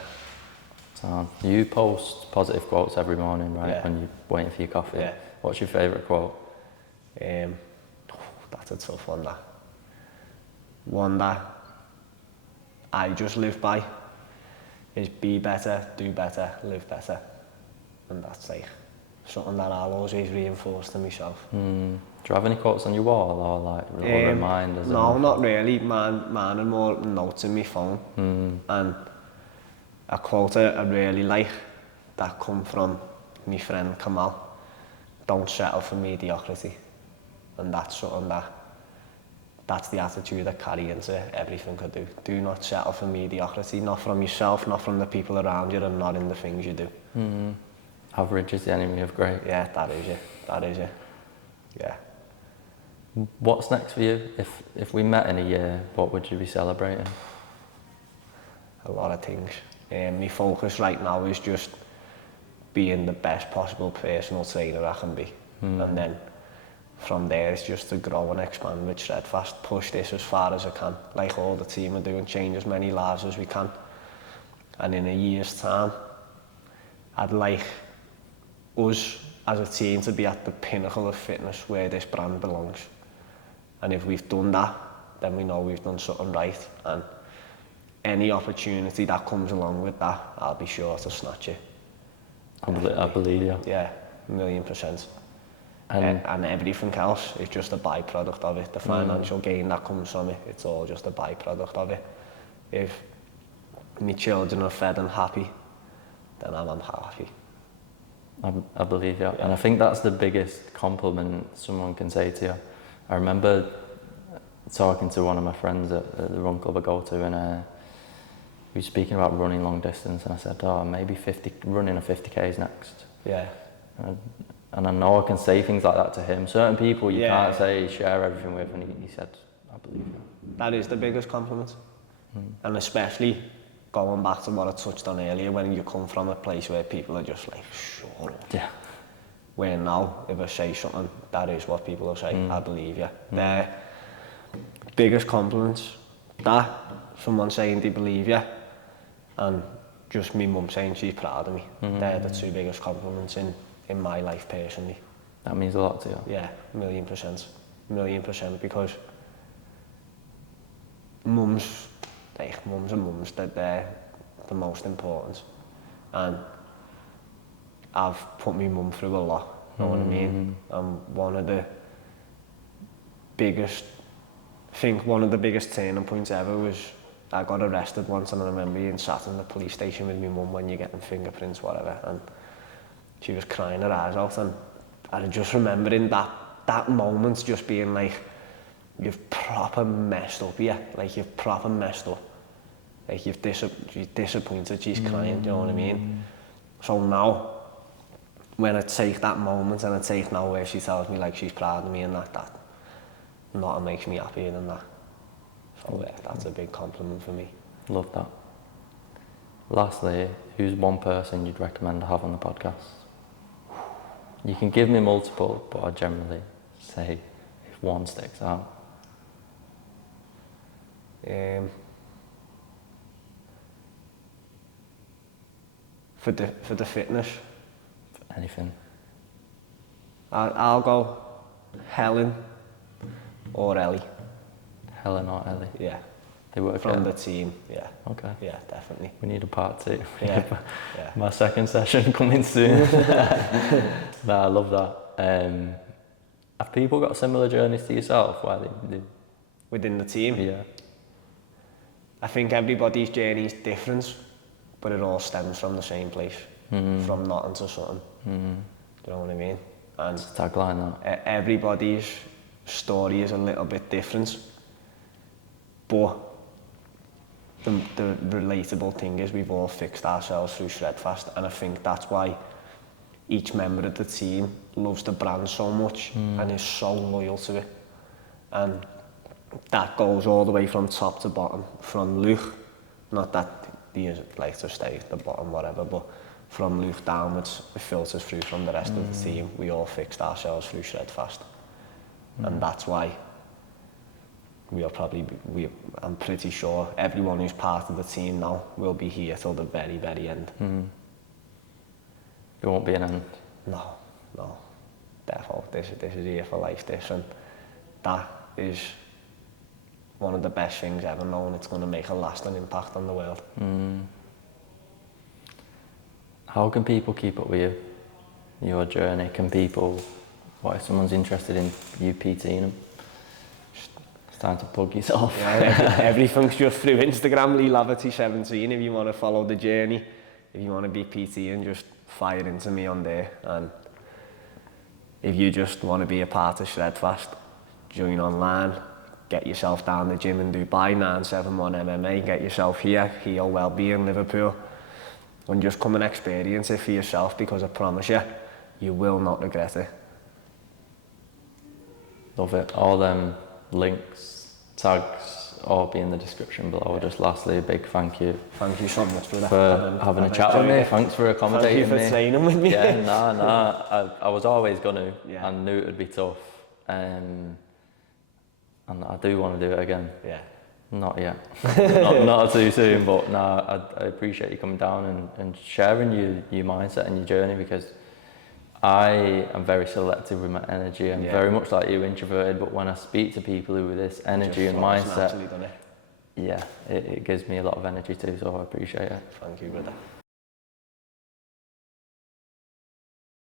So you post positive quotes every morning, right? Yeah. When you're waiting for your coffee. Yeah. What's your favourite quote? That's a tough one, that. One that I just live by is be better, do better, live better. And that's like something that I'll always reinforce to myself. Do you have any quotes on your wall or like little reminders? No, not really. Mine are more notes in my phone. And a quote I really like that come from my friend Kamal. Don't settle for mediocrity. And that's something that's the attitude I carry into everything I do. Do not settle for mediocrity, not from yourself, not from the people around you, and not in the things you do. Average is the enemy of great. Yeah, that is it. Yeah. What's next for you? If we met in a year, what would you be celebrating? A lot of things. My focus right now is just being the best possible personal trainer I can be. And then from there it's just to grow and expand with ShredFast, push this as far as I can, like all the team are doing, change as many lives as we can. And in a year's time, I'd like us as a team to be at the pinnacle of fitness where this brand belongs. And if we've done that, then we know we've done something right. And any opportunity that comes along with that, I'll be sure to snatch it. I believe you. Yeah, 1,000,000%. And everything else is just a byproduct of it. The financial gain that comes from it, it's all just a byproduct of it. If my children are fed and happy, then I'm happy. I believe you. Yeah. And I think that's the biggest compliment someone can say to you. I remember talking to one of my friends at the run club I go to, and we were speaking about running long distance, and I said, maybe running a 50Ks next. Yeah. And I know I can say things like that to him. Certain people you can't share everything with, and he said, I believe you. That is the biggest compliment. And especially going back to what I touched on earlier, when you come from a place where people are just like, shut up. Yeah. Where now, if I say something, that is what people will say, I believe you. Their biggest compliments, that, someone saying they believe you, and just me mum saying she's proud of me. They're the two biggest compliments in my life personally. That means a lot to you? Yeah, 1,000,000%. 1,000,000%, because mums are mums, that they're the most important. And I've put my mum through a lot, you know what I mean? And one of the biggest turning points ever was I got arrested once, and I remember being sat in the police station with my mum when you're getting fingerprints, whatever, and she was crying her eyes out, and I just remember in that moment just being like, you've proper messed up here, like you've proper messed up. Like you've disappointed, she's crying, do you know what I mean? So now, when I take that moment and I take now where she tells me like she's proud of me and that nothing makes me happier than that. So yeah, that's a big compliment for me. Love that. Lastly, who's one person you'd recommend to have on the podcast? You can give me multiple, but I generally say if one sticks out. For the fitness? Anything. I'll go Helen or Ellie. Helen or Ellie? Yeah. They work from the team, yeah. Okay. Yeah, definitely. We need a part 2. Yeah. My second session coming soon. No, I love that. Have people got similar journeys to yourself? Why they within the team? Yeah. I think everybody's journey is different, but it all stems from the same place, from nothing to something. Do you know what I mean? And it's a tagline, that. Everybody's story is a little bit different, but the relatable thing is we've all fixed ourselves through ShredFast, and I think that's why each member of the team loves the brand so much and is so loyal to it. And that goes all the way from top to bottom, from Luke, not that he like to stay at the bottom, whatever, but from Luke downwards, it filters through from the rest of the team. We all fixed ourselves through ShredFast. And that's why I'm pretty sure everyone who's part of the team now will be here till the very, very end. There won't be an end? No. Therefore, this is here for life, and that is one of the best things ever known. It's going to make a lasting impact on the world. How can people keep up with you? Your journey? Can people what if someone's interested in you PTing them? It's time to plug yourself. Yeah, everything's just through Instagram, Lee Laverty 17. If you want to follow the journey, if you want to be PTing, just fire into me on there. And if you just want to be a part of ShredFast, join online, get yourself down the gym in Dubai, 971 MMA, get yourself here, Heal Wellbeing, Liverpool, and just come and experience it for yourself, because I promise you, you will not regret it. Love it. All them links, tags, all be in the description below. Just lastly, a big thank you. Thank you so much for having a chat with me. Thanks for accommodating me. Thank you for training with me. Yeah, I was always gonna. Yeah. I knew it would be tough, and I do want to do it again. Yeah. Not yet. not too soon, but no, I appreciate you coming down and sharing your mindset and your journey, because I am very selective with my energy. I'm very much like you, introverted, but when I speak to people who with this energy and mindset, Naturally, doesn't it? yeah, it gives me a lot of energy too, so I appreciate it. Thank you, brother.